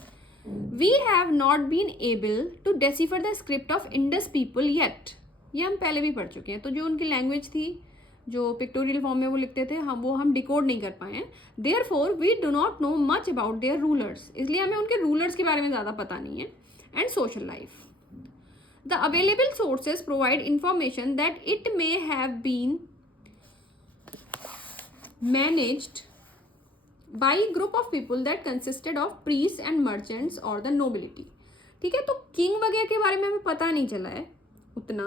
We have not been able to decipher the script of Indus people yet. ये हम पहले भी पढ़ चुके हैं. तो जो उनकी लैंग्वेज थी, जो पिक्टोरियल फॉर्म में वो लिखते थे, हम डिकोड नहीं कर पाए हैं. Therefore we do not know much about their rulers. इसलिए हमें उनके रूलर्स के बारे में ज़्यादा पता नहीं है. And social life. The available sources provide information that it may have been managed by a group of people that consisted of priests and merchants or the nobility. ठीक है, तो किंग वगैरह के बारे में हमें पता नहीं चला है उतना,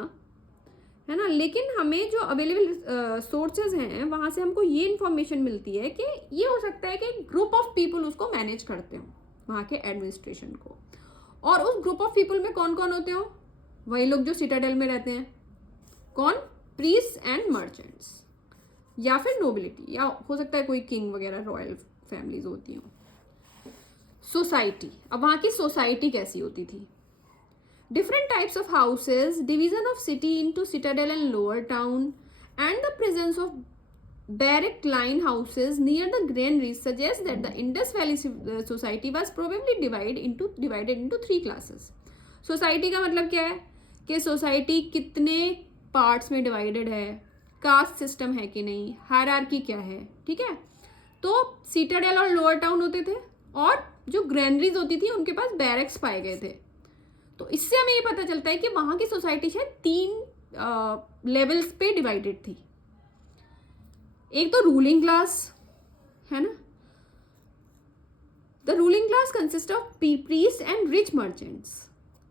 है ना. लेकिन हमें जो अवेलेबल सोर्सेज हैं वहाँ से हमको ये इन्फॉर्मेशन मिलती है कि ये हो सकता है कि ग्रुप ऑफ पीपल उसको मैनेज करते हो, वहाँ के एडमिनिस्ट्रेशन को. और उस ग्रुप ऑफ पीपल में कौन कौन होते हो? वही लोग जो सिटाडेल में रहते हैं. कौन? प्रीस्ट एंड मर्चेंट्स, या फिर नोबिलिटी, या हो सकता है कोई किंग वगैरह, रॉयल फैमिलीज होती हों. सोसाइटी. अब वहाँ की सोसाइटी कैसी होती थी? Different types of houses, division of city into Citadel and lower town, and the presence of barrack line houses near the granaries suggest that the Indus valley society was probably divided into 3 classes. Society का मतलब क्या है कि सोसाइटी कितने पार्ट्स में डिवाइडेड है, कास्ट सिस्टम है कि नहीं, हायरार्की क्या है. ठीक है, तो सिटाडेल और लोअर टाउन होते थे, और जो ग्रैनरीज होती थी उनके पास बैरक्स पाए गए थे. तो इससे हमें ये पता चलता है कि वहाँ की सोसाइटी शायद 3 लेवल्स पे डिवाइडेड थी. एक तो रूलिंग क्लास, है ना. The ruling class consist of priest and rich merchants.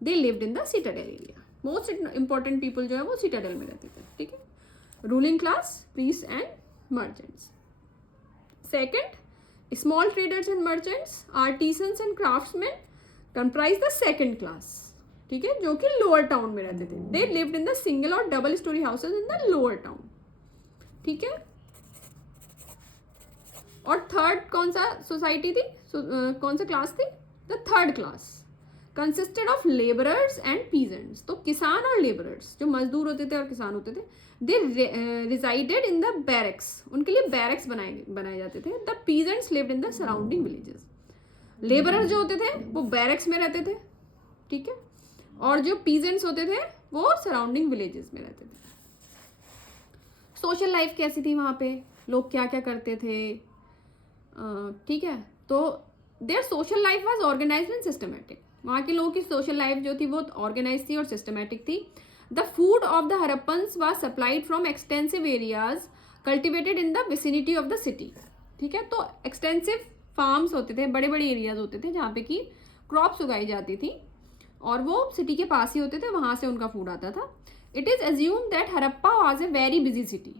They lived in the citadel area. Most important people जो है वो सिटाडेल में रहते थे. ठीक है, ruling class, priest and merchants. Second, small traders and merchants, artisans and craftsmen comprise the second class. ठीक है, जो कि लोअर टाउन में रहते थे. They lived in the single और double storey houses in the lower town. ठीक है, और थर्ड कौन सा सोसाइटी थी, कौन सा क्लास थी? The third class consisted of labourers and peasants. तो किसान और लेबरर्स, जो मजदूर होते थे और किसान होते थे, दे रिजाइडेड इन द बैरक्स. उनके लिए बैरक्स बनाए जाते थे. The peasants lived in the surrounding villages. Labourers जो होते थे वो बैरक्स में रहते थे. ठीक है, और जो पीजेंट्स होते थे वो सराउंडिंग विलेजेस में रहते थे. सोशल लाइफ कैसी थी वहाँ पे, लोग क्या क्या करते थे? ठीक है, तो their social life was organised and systematic. वहाँ के लोगों की सोशल लाइफ जो थी वो ऑर्गेनाइज थी और सिस्टमेटिक थी. The food of the Harappans was supplied from extensive areas cultivated in the vicinity of the city. ठीक है, तो एक्सटेंसिव फार्म्स होते थे, बड़े बड़े एरियाज होते थे जहाँ पे कि क्रॉप्स उगाई जाती थी, और वो सिटी के पास ही होते थे, वहाँ से उनका फूड आता था. It is assume that Harappa was a very busy city.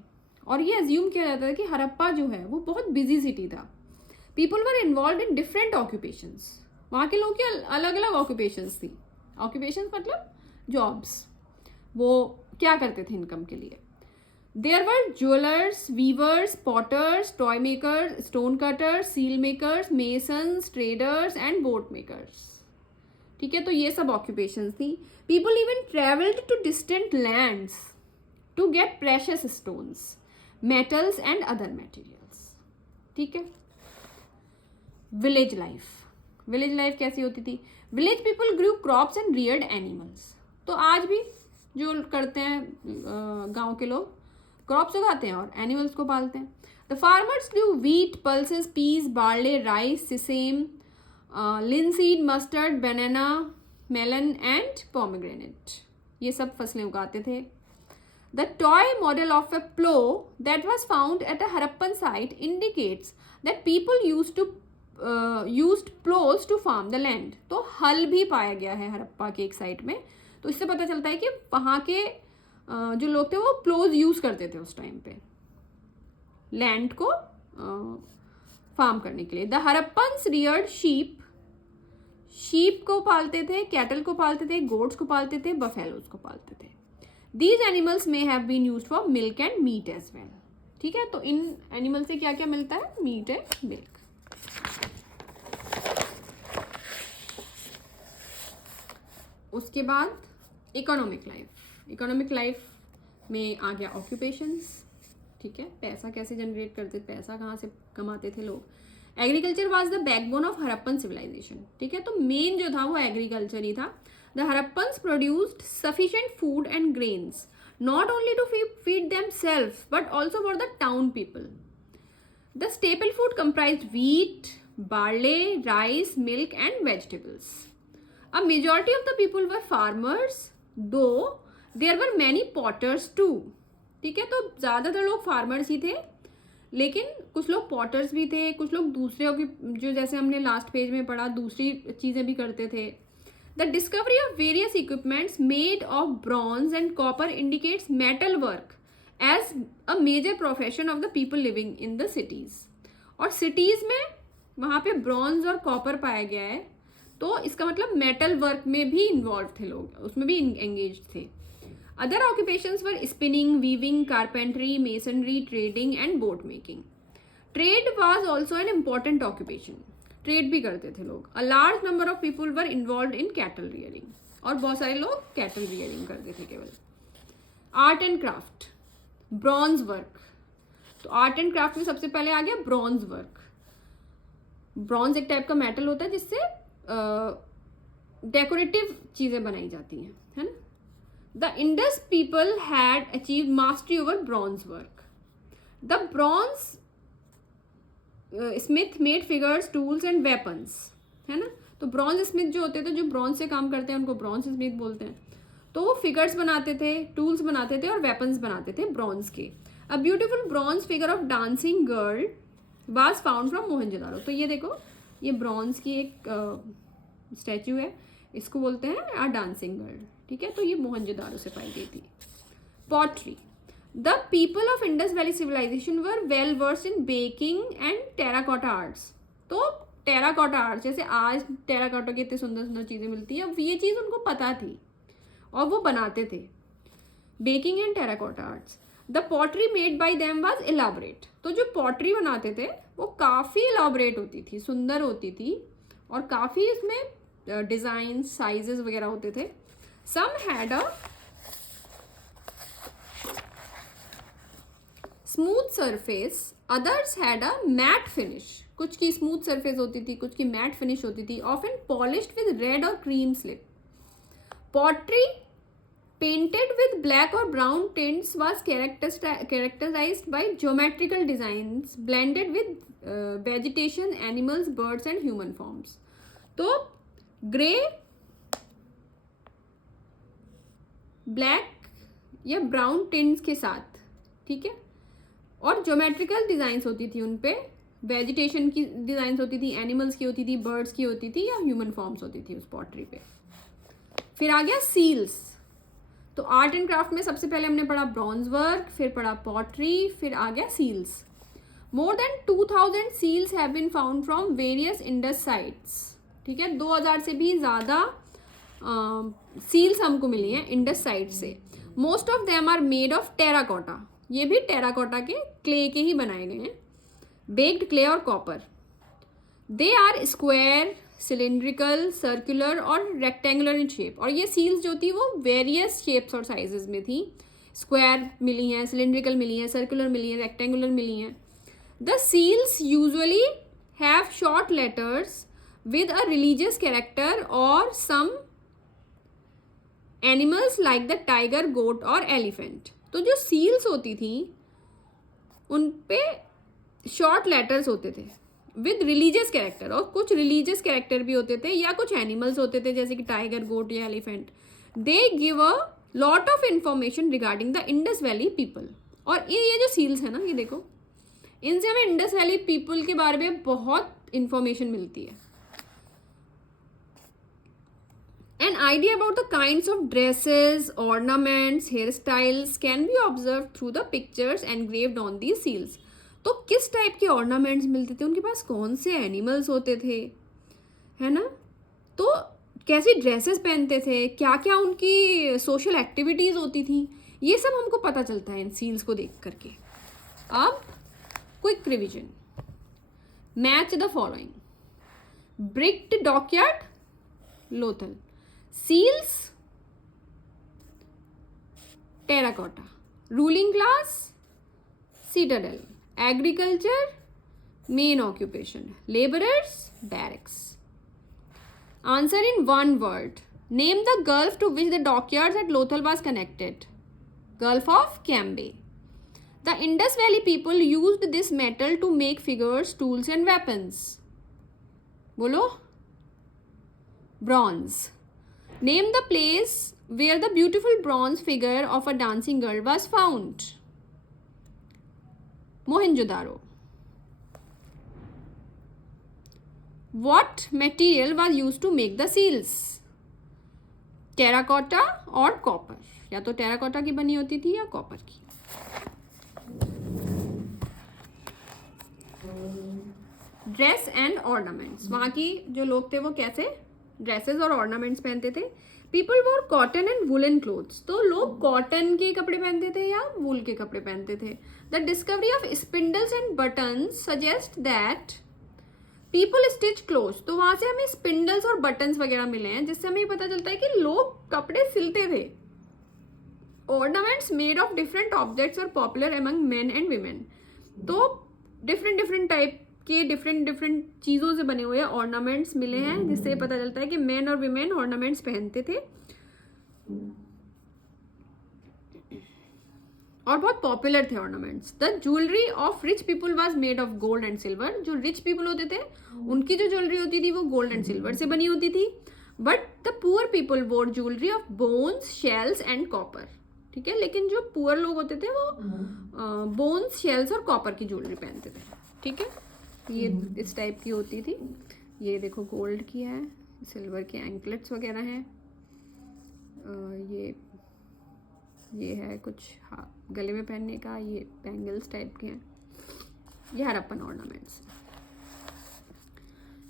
और ये एज्यूम किया जाता है कि हरप्पा जो है वो बहुत बिजी सिटी था. People were involve in different occupations. वहाँ के लोगों की अलग अलग ऑक्यूपेशंस थी. ऑक्यूपेशंस मतलब जॉब्स, वो क्या करते थे इनकम के लिए. There were jewellers, weavers, potters, toy makers, stone cutters, seal makers, masons, traders and boat makers. ठीक है, तो ये सब ऑक्यूपेशंस थी. People even travelled to distant lands to get precious stones, metals and other materials. ठीक है, विलेज लाइफ. विलेज लाइफ कैसी होती थी? Village people grew crops and reared animals. तो आज भी जो करते हैं गांव के लोग, क्रॉप्स उगाते हैं और एनिमल्स को पालते हैं। The farmers grew wheat, pulses, peas, barley, rice, sesame, linseed, mustard, banana, melon and pomegranate, ये सब फसलें उगाते थे। The toy model of a plow that was found at a Harappan site indicates that people used plows to farm the land. तो हल भी पाया गया है हरप्पा के एक साइट में, तो इससे पता चलता है कि वहाँ के जो लोग थे वो प्लोज यूज करते थे उस टाइम पे लैंड को फार्म करने के लिए। द हरप्पन्स रियर्ड शीप को पालते थे, कैटल को पालते थे, गोट्स को पालते थे, बफेलोज को पालते थे। These animals may have been used for milk and meat as well. ठीक है, तो इन एनिमल से क्या क्या मिलता है? Meat and milk. उसके बाद इकोनॉमिक लाइफ। इकोनॉमिक लाइफ में आ गया ऑक्यूपेशंस। ठीक है, पैसा कैसे जनरेट करते, पैसा कहाँ से कमाते थे लोग। Agriculture was the backbone of Harappan civilization. ठीक है, तो मेन जो था वो एग्रीकल्चर ही था। The Harappans produced sufficient food and grains, not only to feed themselves, but also for the town people. The staple food comprised wheat, barley, rice, milk, and vegetables. A majority of the people were farmers, though there were many potters too. ठीक है, तो ज़्यादातर लोग फार्मर्स ही थे, लेकिन कुछ लोग पॉटर्स भी थे, कुछ लोग दूसरे जो जैसे हमने लास्ट पेज में पढ़ा दूसरी चीज़ें भी करते थे। The discovery of various equipments made of bronze and copper indicates metal work as a major profession of the people living in the cities. और cities में वहाँ पे bronze और copper पाया गया है, तो इसका मतलब metal work में भी involved थे लोग, उसमें भी engaged थे। Other occupations were spinning, weaving, carpentry, masonry, trading and boat making. Trade was also an important occupation. Trade भी करते थे लोग। अ large number of people were involve in cattle rearing, और बहुत सारे लोग कैटल रियरिंग करते थे केवल। Art and craft, bronze work. तो आर्ट एंड क्राफ्ट में सबसे पहले आ गया ब्रॉन्ज वर्क। ब्रॉन्ज एक टाइप का मेटल होता है जिससे डेकोरेटिव चीजें बनाई जाती हैं, है ना। The Indus people had achieved mastery over bronze work. The bronze Smith made figures, tools and weapons, है ना। तो ब्रॉन्ज स्मिथ जो होते थे, जो ब्रॉन्ज से काम करते हैं उनको ब्रॉन्ज स्मिथ बोलते हैं। तो वो फिगर्स बनाते थे, टूल्स बनाते थे और वेपन्स बनाते थे ब्रॉन्ज के। A beautiful bronze figure of dancing girl was found from Mohenjodaro. तो ये देखो, ये ब्रॉन्ज की एक स्टैचू है, इसको बोलते हैं अ डांसिंग गर्ल। ठीक है, तो ये मोहनजोदारो से पाई गई थी। Pottery, The people of Indus Valley civilization were well versed in baking and terracotta arts. तो टेराकोटा आर्ट्स, जैसे आज टेराकोटा की इतनी सुंदर सुंदर चीज़ें मिलती हैं, अब ये चीज़ उनको पता थी और वो बनाते थे। Baking and terracotta arts. The pottery made by them was elaborate. तो जो पॉटरी बनाते थे वो काफ़ी इलाबरेट होती थी, सुंदर होती थी, और काफ़ी इसमें डिज़ाइन, साइजेस वगैरह होते थे। Some had a smooth surface, others had a matt finish. कुछ की स्मूथ सरफेस होती थी, कुछ की मैट फिनिश होती थी, ऑफन पॉलिश्ड विद रेड और cream slip. Pottery painted with black और brown tints was characterized by geometrical designs blended with vegetation, animals, birds and human forms. तो ग्रे, ब्लैक या ब्राउन टिंट्स के साथ, ठीक है, और ज्योमेट्रिकल डिजाइंस होती थी उन पे, वेजिटेशन की डिजाइंस होती थी, एनिमल्स की होती थी, बर्ड्स की होती थी, या ह्यूमन फॉर्म्स होती थी उस पॉटरी पे। फिर आ गया सील्स। तो आर्ट एंड क्राफ्ट में सबसे पहले हमने पढ़ा ब्रॉन्ज वर्क, फिर पढ़ा पॉटरी, फिर आ गया seals. More than 2000 seals have been found from various Indus sites. ठीक है, 2000 से भी ज़्यादा सील्स हमको मिली हैं इंडस साइट से। Most of them are made of terracotta. ये भी टेराकोटा के क्ले के ही बनाए गए हैं, बेक्ड क्ले और copper. They are square, cylindrical, circular और रेक्टेंगुलर इन शेप। और ये सील्स जो थी वो वेरियस शेप्स और साइजेस में थी। स्क्वायर मिली हैं, सिलिंड्रिकल मिली हैं, सर्कुलर मिली हैं, रेक्टेंगुलर मिली हैं। The seals usually have short letters with a religious character or some animals like the tiger, goat और elephant. तो जो seals होती थी उन पे शॉर्ट लेटर्स होते थे विद रिलीजियस कैरेक्टर, और कुछ रिलीजियस कैरेक्टर भी होते थे या कुछ एनिमल्स होते थे जैसे कि टाइगर, गोट या elephant. They give a lot of information regarding the Indus valley people. और ये जो सील्स है ना, ये देखो, इनसे हमें इंडस वैली पीपल के बारे में बहुत इंफॉर्मेशन मिलती है. An idea about the kinds of dresses, ornaments, hairstyles can be observed through the pictures engraved on these seals. तो किस टाइप के ऑर्नामेंट्स मिलते थे, उनके पास कौन से एनिमल्स होते थे, है ना, तो कैसी ड्रेसेस पहनते थे, क्या क्या उनकी सोशल एक्टिविटीज़ होती थी, ये सब हमको पता चलता है इन सील्स को देख करके. अब quick revision. Match the following. Bricked dockyard, Lothal. Seals, terracotta. Ruling class, citadel. Agriculture, main occupation. Laborers, barracks. Answer in one word. Name the gulf to which the dockyards at Lothal was connected. Gulf of Cambay. The Indus Valley people used this metal to make figures, tools and weapons. बोलो. Bronze. Name the place where the beautiful bronze figure of a dancing girl was found. Mohenjo-daro. What material was used to make the seals? Terracotta और copper. या तो टेराकोटा की बनी होती थी या कॉपर की. Dress and ornaments. वहाँ की जो लोग थे वो कैसे ड्रेसेस और ऑर्नामेंट्स पहनते थे. पीपल वोर कॉटन एंड वुलन क्लोथ्स. तो लोग कॉटन के कपड़े पहनते थे या वूल के कपड़े पहनते थे. The discovery of spindles and buttons suggest that people stitch clothes. तो वहाँ से हमें स्पिंडल्स और बटन्स वगैरह मिले हैं जिससे हमें पता चलता है कि लोग कपड़े सिलते थे. Ornaments made of different objects are popular among men and women. तो डिफरेंट टाइप के डिफरेंट चीज़ों से बने हुए ऑर्नामेंट्स मिले हैं जिससे पता चलता है कि मेन और वीमेन ऑर्नामेंट्स पहनते थे और बहुत पॉपुलर थे ornaments. The jewellery of rich people was made of gold and silver. जो रिच पीपल होते थे उनकी जो ज्वेलरी होती थी वो गोल्ड एंड सिल्वर से बनी होती थी. बट द पुअर पीपल वोर jewellery of bones, shells and copper. ठीक है, लेकिन जो पुअर लोग होते थे वो बोन्स, शेल्स और कॉपर की ज्वेलरी पहनते थे. ठीक है, ये इस टाइप की होती थी. ये देखो गोल्ड की है, सिल्वर के एंकलेट्स वगैरह हैं. ये है कुछ गले में पहनने का, ये बैंगल्स टाइप के हैं. ये हड़प्पन ऑर्नामेंट्स.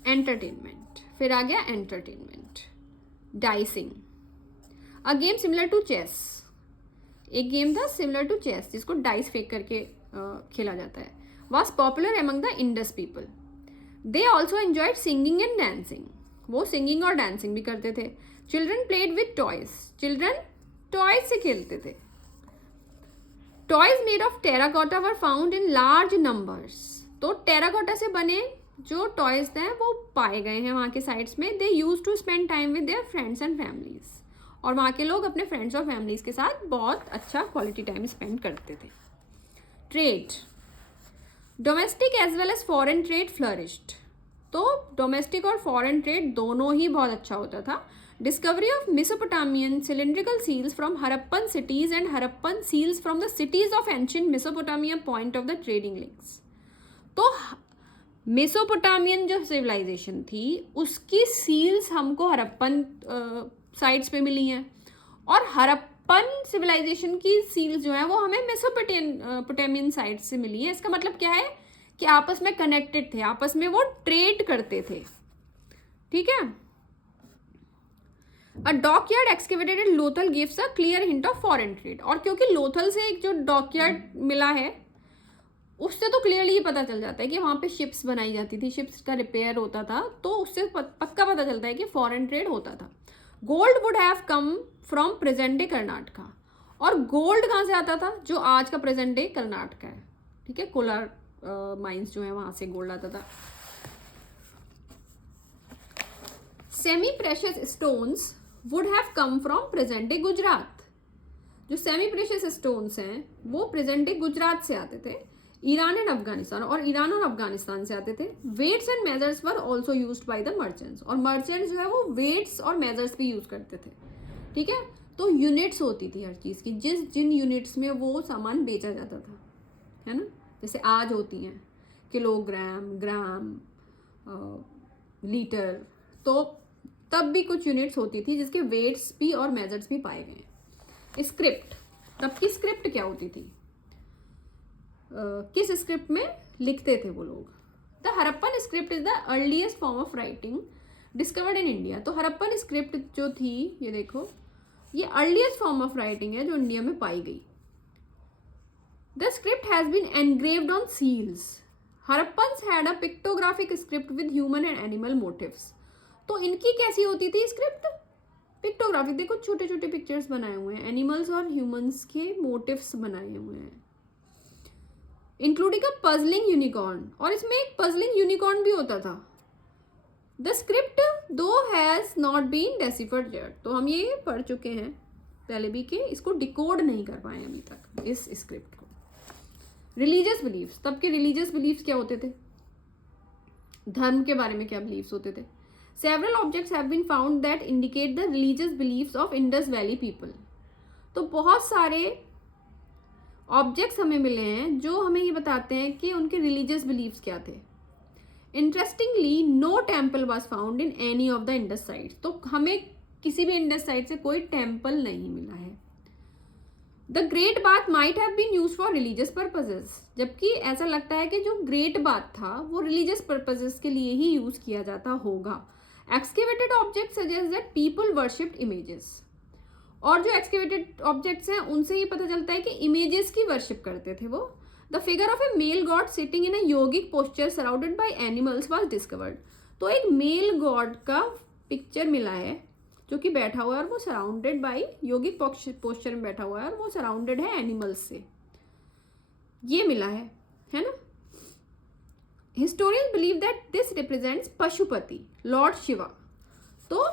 एंटरटेनमेंट. फिर आ गया entertainment. Dicing, a game similar to chess. एक गेम था सिमिलर टू चेस जिसको डाइस फेंक करके खेला जाता है. was popular among the Indus people. They also enjoyed singing and dancing. वो singing और dancing भी करते थे. Children played with toys. Children toys से खेलते थे. Toys made of terracotta were found in large numbers. तो terracotta से बने जो toys थे वो पाए गए हैं वहाँ के sites में. They used to spend time with their friends and families. और वहाँ के लोग अपने friends और families के साथ बहुत अच्छा quality time spend करते थे. Trade. Domestic as well as foreign trade flourished. तो डोमेस्टिक और फॉरेन ट्रेड दोनों ही बहुत अच्छा होता था. Discovery of Mesopotamian cylindrical seals from Harappan cities and Harappan seals from the cities of ancient Mesopotamia point of the trading links. तो मेसोपोटामियन जो सिविलाइजेशन थी उसकी सील्स हमको हरप्पन साइट्स पे मिली हैं और हरप्पन सिविलाइजेशन की सील्स जो है वो हमें मेसोपोटामियन साइट से मिली है. इसका मतलब क्या है कि आपस में कनेक्टेड थे, आपस में वो ट्रेड करते थे. ठीक है. A dockyard excavated in Lothal gives a clear hint of foreign trade. और क्योंकि लोथल से एक जो डॉकयार्ड मिला है उससे तो क्लियरली पता चल जाता है कि वहाँ पे शिप्स बनाई जाती थी, शिप्स का रिपेयर होता था. तो उससे पक्का पता चलता है कि फॉरेन ट्रेड होता था. Gold would have come from present day Karnataka. और गोल्ड कहाँ से आता था? जो आज का प्रेजेंट डे कर्नाटका है. ठीक है, कोलार माइंस जो है वहाँ से गोल्ड आता था. Semi precious stones would have come from present day Gujarat. जो सेमी प्रेशियस स्टोन्स हैं वो प्रेजेंट डे गुजरात से आते थे, ईरान एंड अफगानिस्तान, और ईरान और अफगानिस्तान से आते थे। Weights and measures were also used by the merchants, और मर्चेंट्स जो है वो वेट्स और मेजर्स भी यूज करते थे। ठीक है, तो यूनिट्स होती थी हर चीज़ की, जिन यूनिट्स में वो सामान बेचा जाता था, है ना। जैसे आज होती हैं किलोग्राम, ग्राम, लीटर, तो तब भी कुछ यूनिट्स होती थी जिसके वेट्स भी और मेजर्स भी पाए गए। स्क्रिप्ट, तब की स्क्रिप्ट क्या होती थी, किस स्क्रिप्ट में लिखते थे वो लोग। The Harappan script is the earliest form of writing discovered in India. तो हरप्पन स्क्रिप्ट जो थी, ये देखो, ये अर्लीस्ट फॉर्म ऑफ राइटिंग है जो इंडिया में पाई गई। The script has been engraved on seals. Harappans had a pictographic script with human and animal motifs. तो इनकी कैसी होती थी स्क्रिप्ट, पिक्टोग्राफिक। देखो छोटे छोटे पिक्चर्स बनाए हुए हैं, एनिमल्स और ह्यूमंस के मोटिव्स बनाए हुए हैं, इंक्लूडिंग अ पजलिंग यूनिकॉर्न, और इसमें एक पजलिंग यूनिकॉर्न भी होता था। The script though has not been deciphered yet. तो हम ये पढ़ चुके हैं पहले भी कि इसको डिकोड नहीं कर पाए अभी तक इस स्क्रिप्ट को। रिलीजियस बिलीव्स, तब के रिलीजियस बिलीव्स क्या होते थे, धर्म के बारे में क्या बिलीव्स होते थे। Several objects have been found that indicate the religious beliefs of Indus valley people. तो बहुत सारे ऑब्जेक्ट्स हमें मिले हैं जो हमें ये बताते हैं कि उनके रिलीजियस बिलीव्स क्या थे। Interestingly no temple was found in any of the Indus sites. तो हमें किसी भी इंडस साइट से कोई टेम्पल नहीं मिला है। The great bath might have been used for religious purposes. जबकि ऐसा लगता है कि जो ग्रेट बाथ था वो रिलीजियस पर्पजेस के लिए ही यूज किया जाता होगा। Excavated object suggest that people worshipped images. और जो एक्सकेवेटेड ऑब्जेक्ट्स हैं उनसे ये पता चलता है कि इमेजेस की वर्शिप करते थे वो। The figure of a male god sitting in a yogic posture surrounded by animals was discovered. तो एक मेल गॉड का पिक्चर मिला है जो कि बैठा हुआ है और वो सराउंडेड बाय योगिक पोस्चर में बैठा हुआ है और वो सराउंडेड है एनिमल्स से, ये मिला है ना। Historians believe that this represents Pashupati, lord Shiva. तो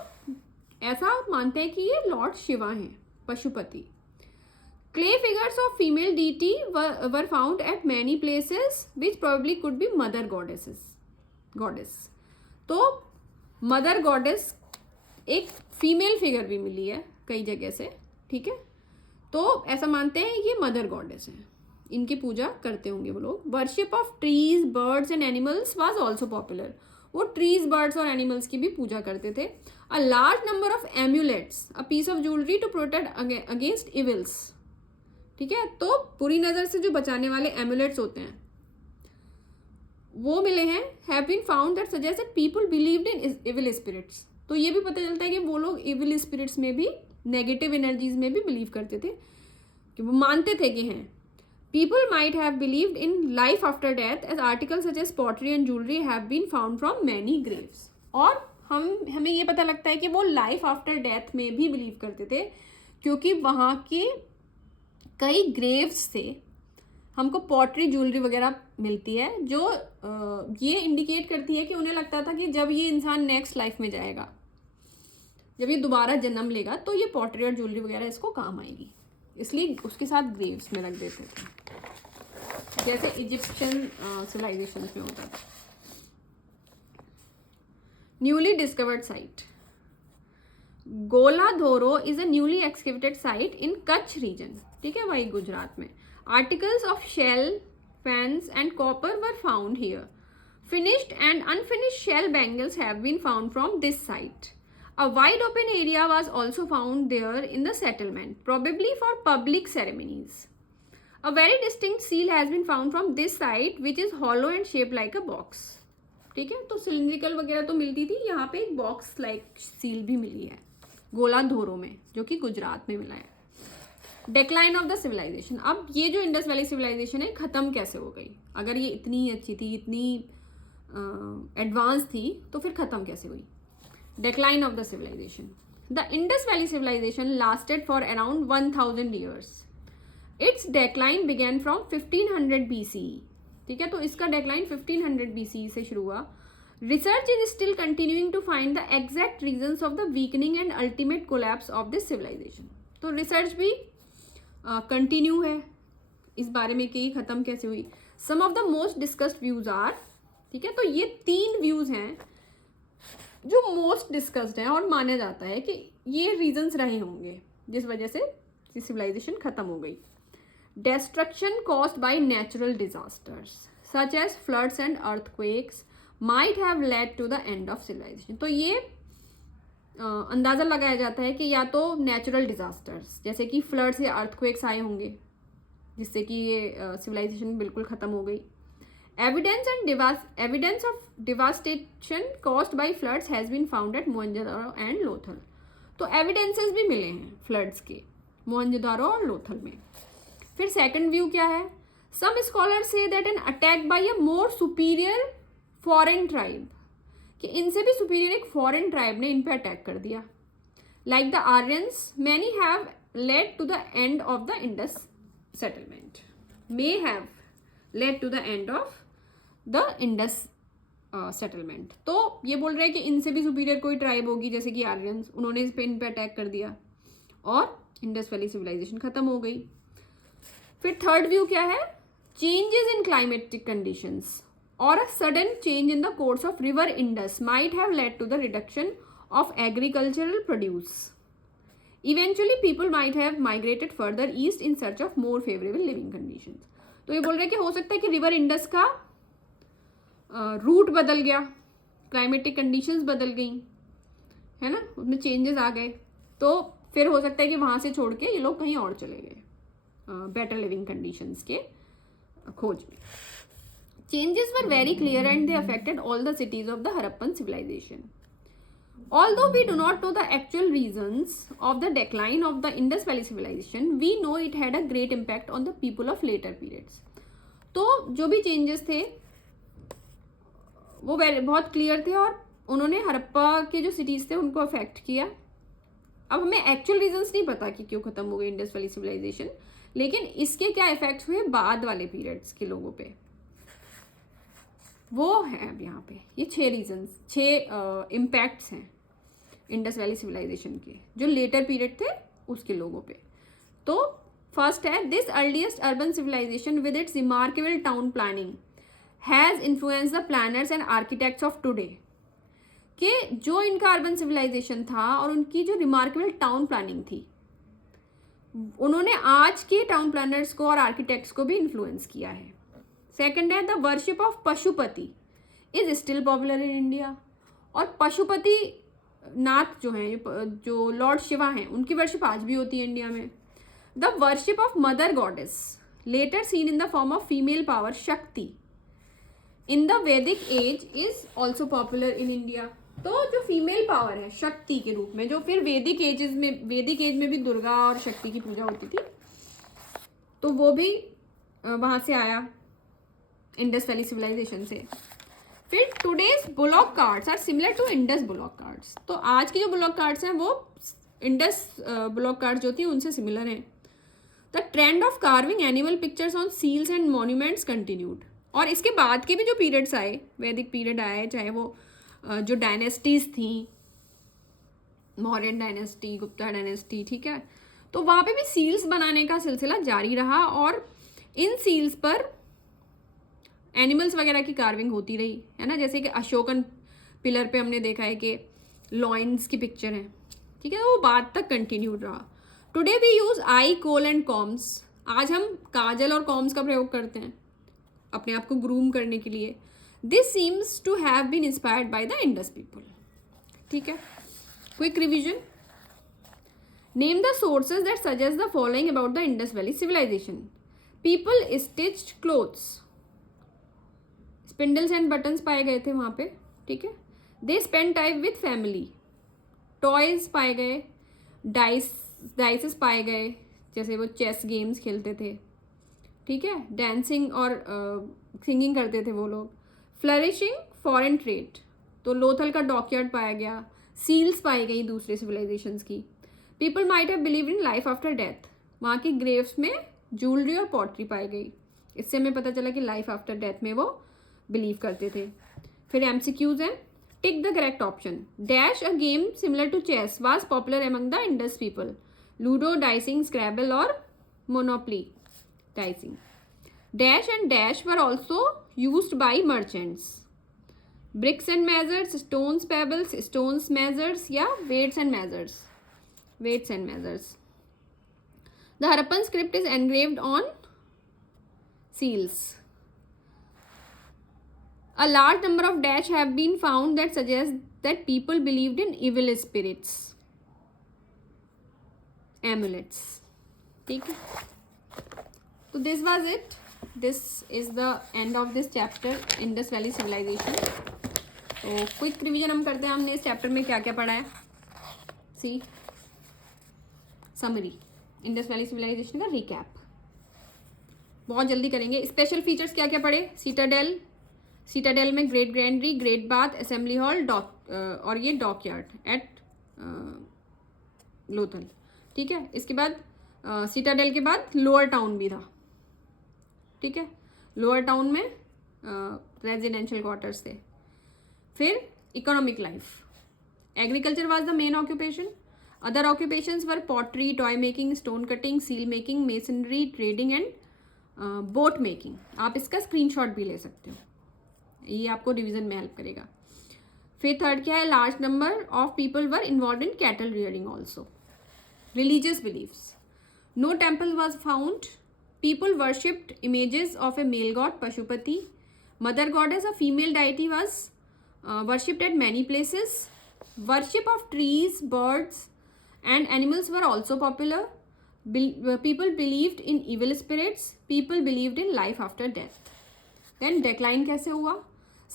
ऐसा मानते हैं कि ये लॉर्ड शिवा हैं, Pashupati. Clay figures of female deity were found at many places which probably could be mother goddess. तो मदर गॉडेस एक फीमेल फिगर भी मिली है कई जगह से, ठीक है। तो ऐसा मानते हैं ये मदर गॉडेस हैं, इनकी पूजा करते होंगे वो लोग। Worship of trees, birds and animals was also popular. वो ट्रीज, बर्ड्स और एनिमल्स की भी पूजा करते थे। A large number of amulets, a piece of jewellery to protect against evils, ठीक है। तो बुरी नजर से जो बचाने वाले एम्यूलेट्स होते हैं वो मिले हैं। Have been found that suggest that people believed in evil spirits. तो ये भी पता चलता है कि वो लोग इविल स्पिरिट्स में भी, नेगेटिव एनर्जीज में भी बिलीव करते थे, कि वो मानते थे कि हैं। People might have believed in life after death, as articles such as pottery and jewelry have been found from many graves. और हमें ये पता लगता है कि वो लाइफ आफ्टर डेथ में भी बिलीव करते थे, क्योंकि वहाँ के कई ग्रेव्स से हमको पॉटरी, ज्वेलरी वगैरह मिलती है, जो ये इंडिकेट करती है कि उन्हें लगता था कि जब ये इंसान नेक्स्ट लाइफ में जाएगा, जब ये दोबारा जन्म लेगा, तो ये पॉटरी और ज्वेलरी वगैरह इसको काम आएगी, इसलिए उसके साथ ग्रेव्स में रख देते थे, जैसे इजिप्शियन सिविलाइजेशन में होता था। Newly discovered site, Goladhoro is a newly excavated site in Kutch region, ठीक है, वही गुजरात में। Articles of shell, fans and copper were found here. Finished and unfinished shell bangles have been found from this site. A wide open area was also found there in the settlement, probably for public ceremonies. A very distinct seal has been found from this site, which is hollow and shaped like a box. ठीक है, तो सिलिंड्रिकल वगैरह तो मिलती थी, यहाँ पे एक बॉक्स लाइक सील भी मिली है गोलाधोरो में, जो कि गुजरात में मिला है। डेक्लाइन ऑफ द सिविलाइजेशन, अब ये जो इंडस वैली सिविलाइजेशन है खत्म कैसे हो गई? अगर ये इतनी अच्छी थी, इतनी एडवांस थी, तो फिर खत्म कैसे हुई? Decline of the civilization. The Indus Valley civilization lasted for around 1000 years. Its decline began from 1500 BCE. ठीक है, तो इसका decline 1500 BCE से शुरू हुआ. Research is still continuing to find the exact reasons of the weakening and ultimate collapse of this civilization. तो रिसर्च भी कंटिन्यू है इस बारे में कि ख़त्म कैसे हुई। Some of the most discussed views are, ठीक है, तो ये 3 व्यूज हैं जो मोस्ट डिस्कस्ड हैं और माना जाता है कि ये रीजंस रहे होंगे जिस वजह से सिविलाइजेशन खत्म हो गई। Destruction caused by natural disasters such as floods and earthquakes might have led to the end of civilization। तो ये अंदाज़ा लगाया जाता है कि या तो नेचुरल डिजास्टर्स जैसे कि फ्लड्स या अर्थक्वेक्स आए होंगे जिससे कि ये सिविलाइजेशन बिल्कुल ख़त्म हो गई। Evidence of devastation caused by floods has been found at Mohenjodaro and Lothal. तो एविडेंसेस भी मिले हैं फ्लड्स के मोहनजोदारो और लोथल में। फिर सेकंड व्यू क्या है? Some scholar say that an attack by a more superior foreign tribe, कि इनसे भी सुपीरियर एक फॉरेन ट्राइब ने इन पे अटैक कर दिया। Like the Aryans many have led to the end of the Indus settlement, may have led to the end of the Indus settlement. तो ये बोल रहे हैं कि इनसे भी सुपीरियर कोई ट्राइब होगी जैसे कि आर्यंस, उन्होंने इन पे अटैक कर दिया और इंडस वैली सिविलाइजेशन खत्म हो गई। फिर थर्ड व्यू क्या है? चेंजेस इन क्लाइमेटिक कंडीशंस और a sudden change in the course of river Indus might have led to the reduction of agricultural produce. Eventually people might have migrated further east in search of more favourable living conditions. तो ये बोल रहे हैं कि हो सकता है कि रिवर इंडस का रूट बदल गया, क्लाइमेटिक कंडीशंस बदल गई, है ना, उसमें चेंजेस आ गए, तो फिर हो सकता है कि वहाँ से छोड़ के ये लोग कहीं और चले गए बेटर लिविंग कंडीशंस के खोज में। Changes were very clear and they affected all the cities of the Harappan civilization. Although we do not know the actual reasons of the decline of the Indus Valley civilization, we know it had a great impact on the people of later periods। तो जो भी चेंजेस थे वो बहुत क्लियर थे और उन्होंने हड़प्पा के जो सिटीज़ थे उनको अफेक्ट किया। अब हमें एक्चुअल रीजंस नहीं पता कि क्यों ख़त्म हो गई इंडस वैली सिविलाइजेशन, लेकिन इसके क्या इफेक्ट्स हुए बाद वाले पीरियड्स के लोगों पे, वो है अब यहाँ पे। ये 6 रीजंस, 6 इम्पैक्ट्स हैं इंडस वैली सिविलाइजेशन के जो लेटर पीरियड थे उसके लोगों पे। तो फर्स्ट है, this earliest urban civilization with its remarkable town planning has influence the planners and architects of today. कि जो इनका अर्बन सिविलाइजेशन था और उनकी जो रिमार्केबल टाउन प्लानिंग थी, उन्होंने आज के टाउन प्लानर्स को और आर्किटेक्ट्स को भी इन्फ्लुएंस किया है। सेकंड है, the worship of Pashupati is still popular in India. और पशुपति नाथ जो हैं, जो लॉर्ड शिवा हैं, उनकी वर्शिप आज भी होती है इंडिया में। The worship of mother goddess later seen in the form of female power Shakti in the Vedic age is also popular in India. तो जो फीमेल पावर है शक्ति के रूप में, जो फिर वैदिक एज में भी दुर्गा और शक्ति की पूजा होती थी, तो वो भी वहाँ से आया इंडस वैली सिविलाइजेशन से। फिर today's bullock carts are similar to Indus bullock carts. तो आज की जो बुलॉक कार्ड्स हैं वो इंडस बुलॉक कार्ड्स जो थी उनसे सिमिलर हैं। The trend of carving animal pictures on seals and monuments continued. और इसके बाद के भी जो पीरियड्स आए, वैदिक पीरियड आए, चाहे वो जो डायनेस्टीज थी, मौर्यन डायनेस्टी, गुप्ता डायनेस्टी, ठीक है, तो वहाँ पे भी सील्स बनाने का सिलसिला जारी रहा और इन सील्स पर एनिमल्स वगैरह की कार्विंग होती रही, है ना। जैसे कि अशोकन पिलर पे हमने देखा है कि लॉइन्स की पिक्चर है, ठीक है, तो वो बाद तक कंटिन्यूड रहा। Today we use eye, kohl and combs. आज हम काजल और कॉम्स का प्रयोग करते हैं अपने आप को ग्रूम करने के लिए। This seems to have been inspired by the Indus people, ठीक है। Quick revision, name the sources that suggest the following about the Indus valley civilization. People stitched clothes, spindles and buttons पाए गए थे वहाँ पे, ठीक है। They spend time with family, toys पाए गए, डाइसेस पाए गए, जैसे वो चेस गेम्स खेलते थे, ठीक है। डांसिंग और सिंगिंग करते थे वो लोग। फ्लरिशिंग फॉरेन ट्रेड, तो लोथल का डॉकयार्ड पाया गया, सील्स पाई गई दूसरे सिविलाइजेशंस की। People might have believe in life after death, वहाँ की ग्रेव्स में ज्वेलरी और पॉटरी पाई गई। इससे हमें पता चला कि लाइफ आफ्टर डेथ में वो बिलीव करते थे। फिर MCQs हैं. Tick the correct option. Dash, a game similar to chess, was popular among the Indus people. Ludo, dicing, Scrabble or Monopoly. Dicing. Dash and dash were also used by merchants. Bricks and measures, stones, pebbles, stones, measures या weights and measures. Weights and measures. The Harappan script is engraved on seals. A large number of dash have been found that suggest that people believed in evil spirits. Amulets. ठीक है. So this was it. This is the end of this chapter, Indus Valley Civilization. तो क्विक रिवीजन हम करते हैं. हमने इस चैप्टर में क्या क्या पढ़ा है. See summary, Indus valley civilization का रिकैप बहुत जल्दी करेंगे. स्पेशल फीचर्स क्या क्या पढ़े. सीटाडेल, सीटाडेल में great granary, great bath, assembly hall, dock और ये डॉक यार्ड एट लोथल. ठीक है. इसके बाद सीटाडेल के बाद लोअर टाउन भी था. ठीक है. लोअर टाउन में रेजिडेंशियल क्वार्टर्स थे. फिर economic life. Agriculture was the main occupation. Other occupations were pottery, toy making, stone cutting, seal making, masonry, trading and boat making. आप इसका स्क्रीनशॉट भी ले सकते हो, ये आपको रिवीजन में हेल्प करेगा. फिर थर्ड क्या है. Large number of people were involve in cattle rearing also. Religious beliefs. No temple was found. People worshipped images of a male god, Pashupati. Mother goddess, a female deity, was worshipped at many places. Worship of trees, birds, and animals were also popular. People believed in evil spirits. People believed in life after death. Then decline कैसे हुआ.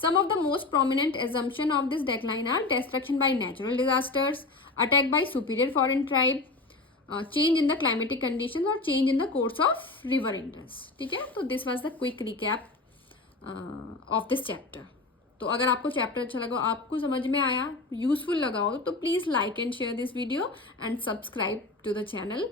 Some of the most prominent assumption of this decline are destruction by natural disasters, attack by superior foreign tribe, change in the climatic condition और change in the course of river Indus. ठीक है. तो this was the quick recap of this chapter. तो अगर आपको चैप्टर अच्छा लगा, आपको समझ में आया, यूजफुल लगा हो, तो please like and share this video and subscribe to the channel.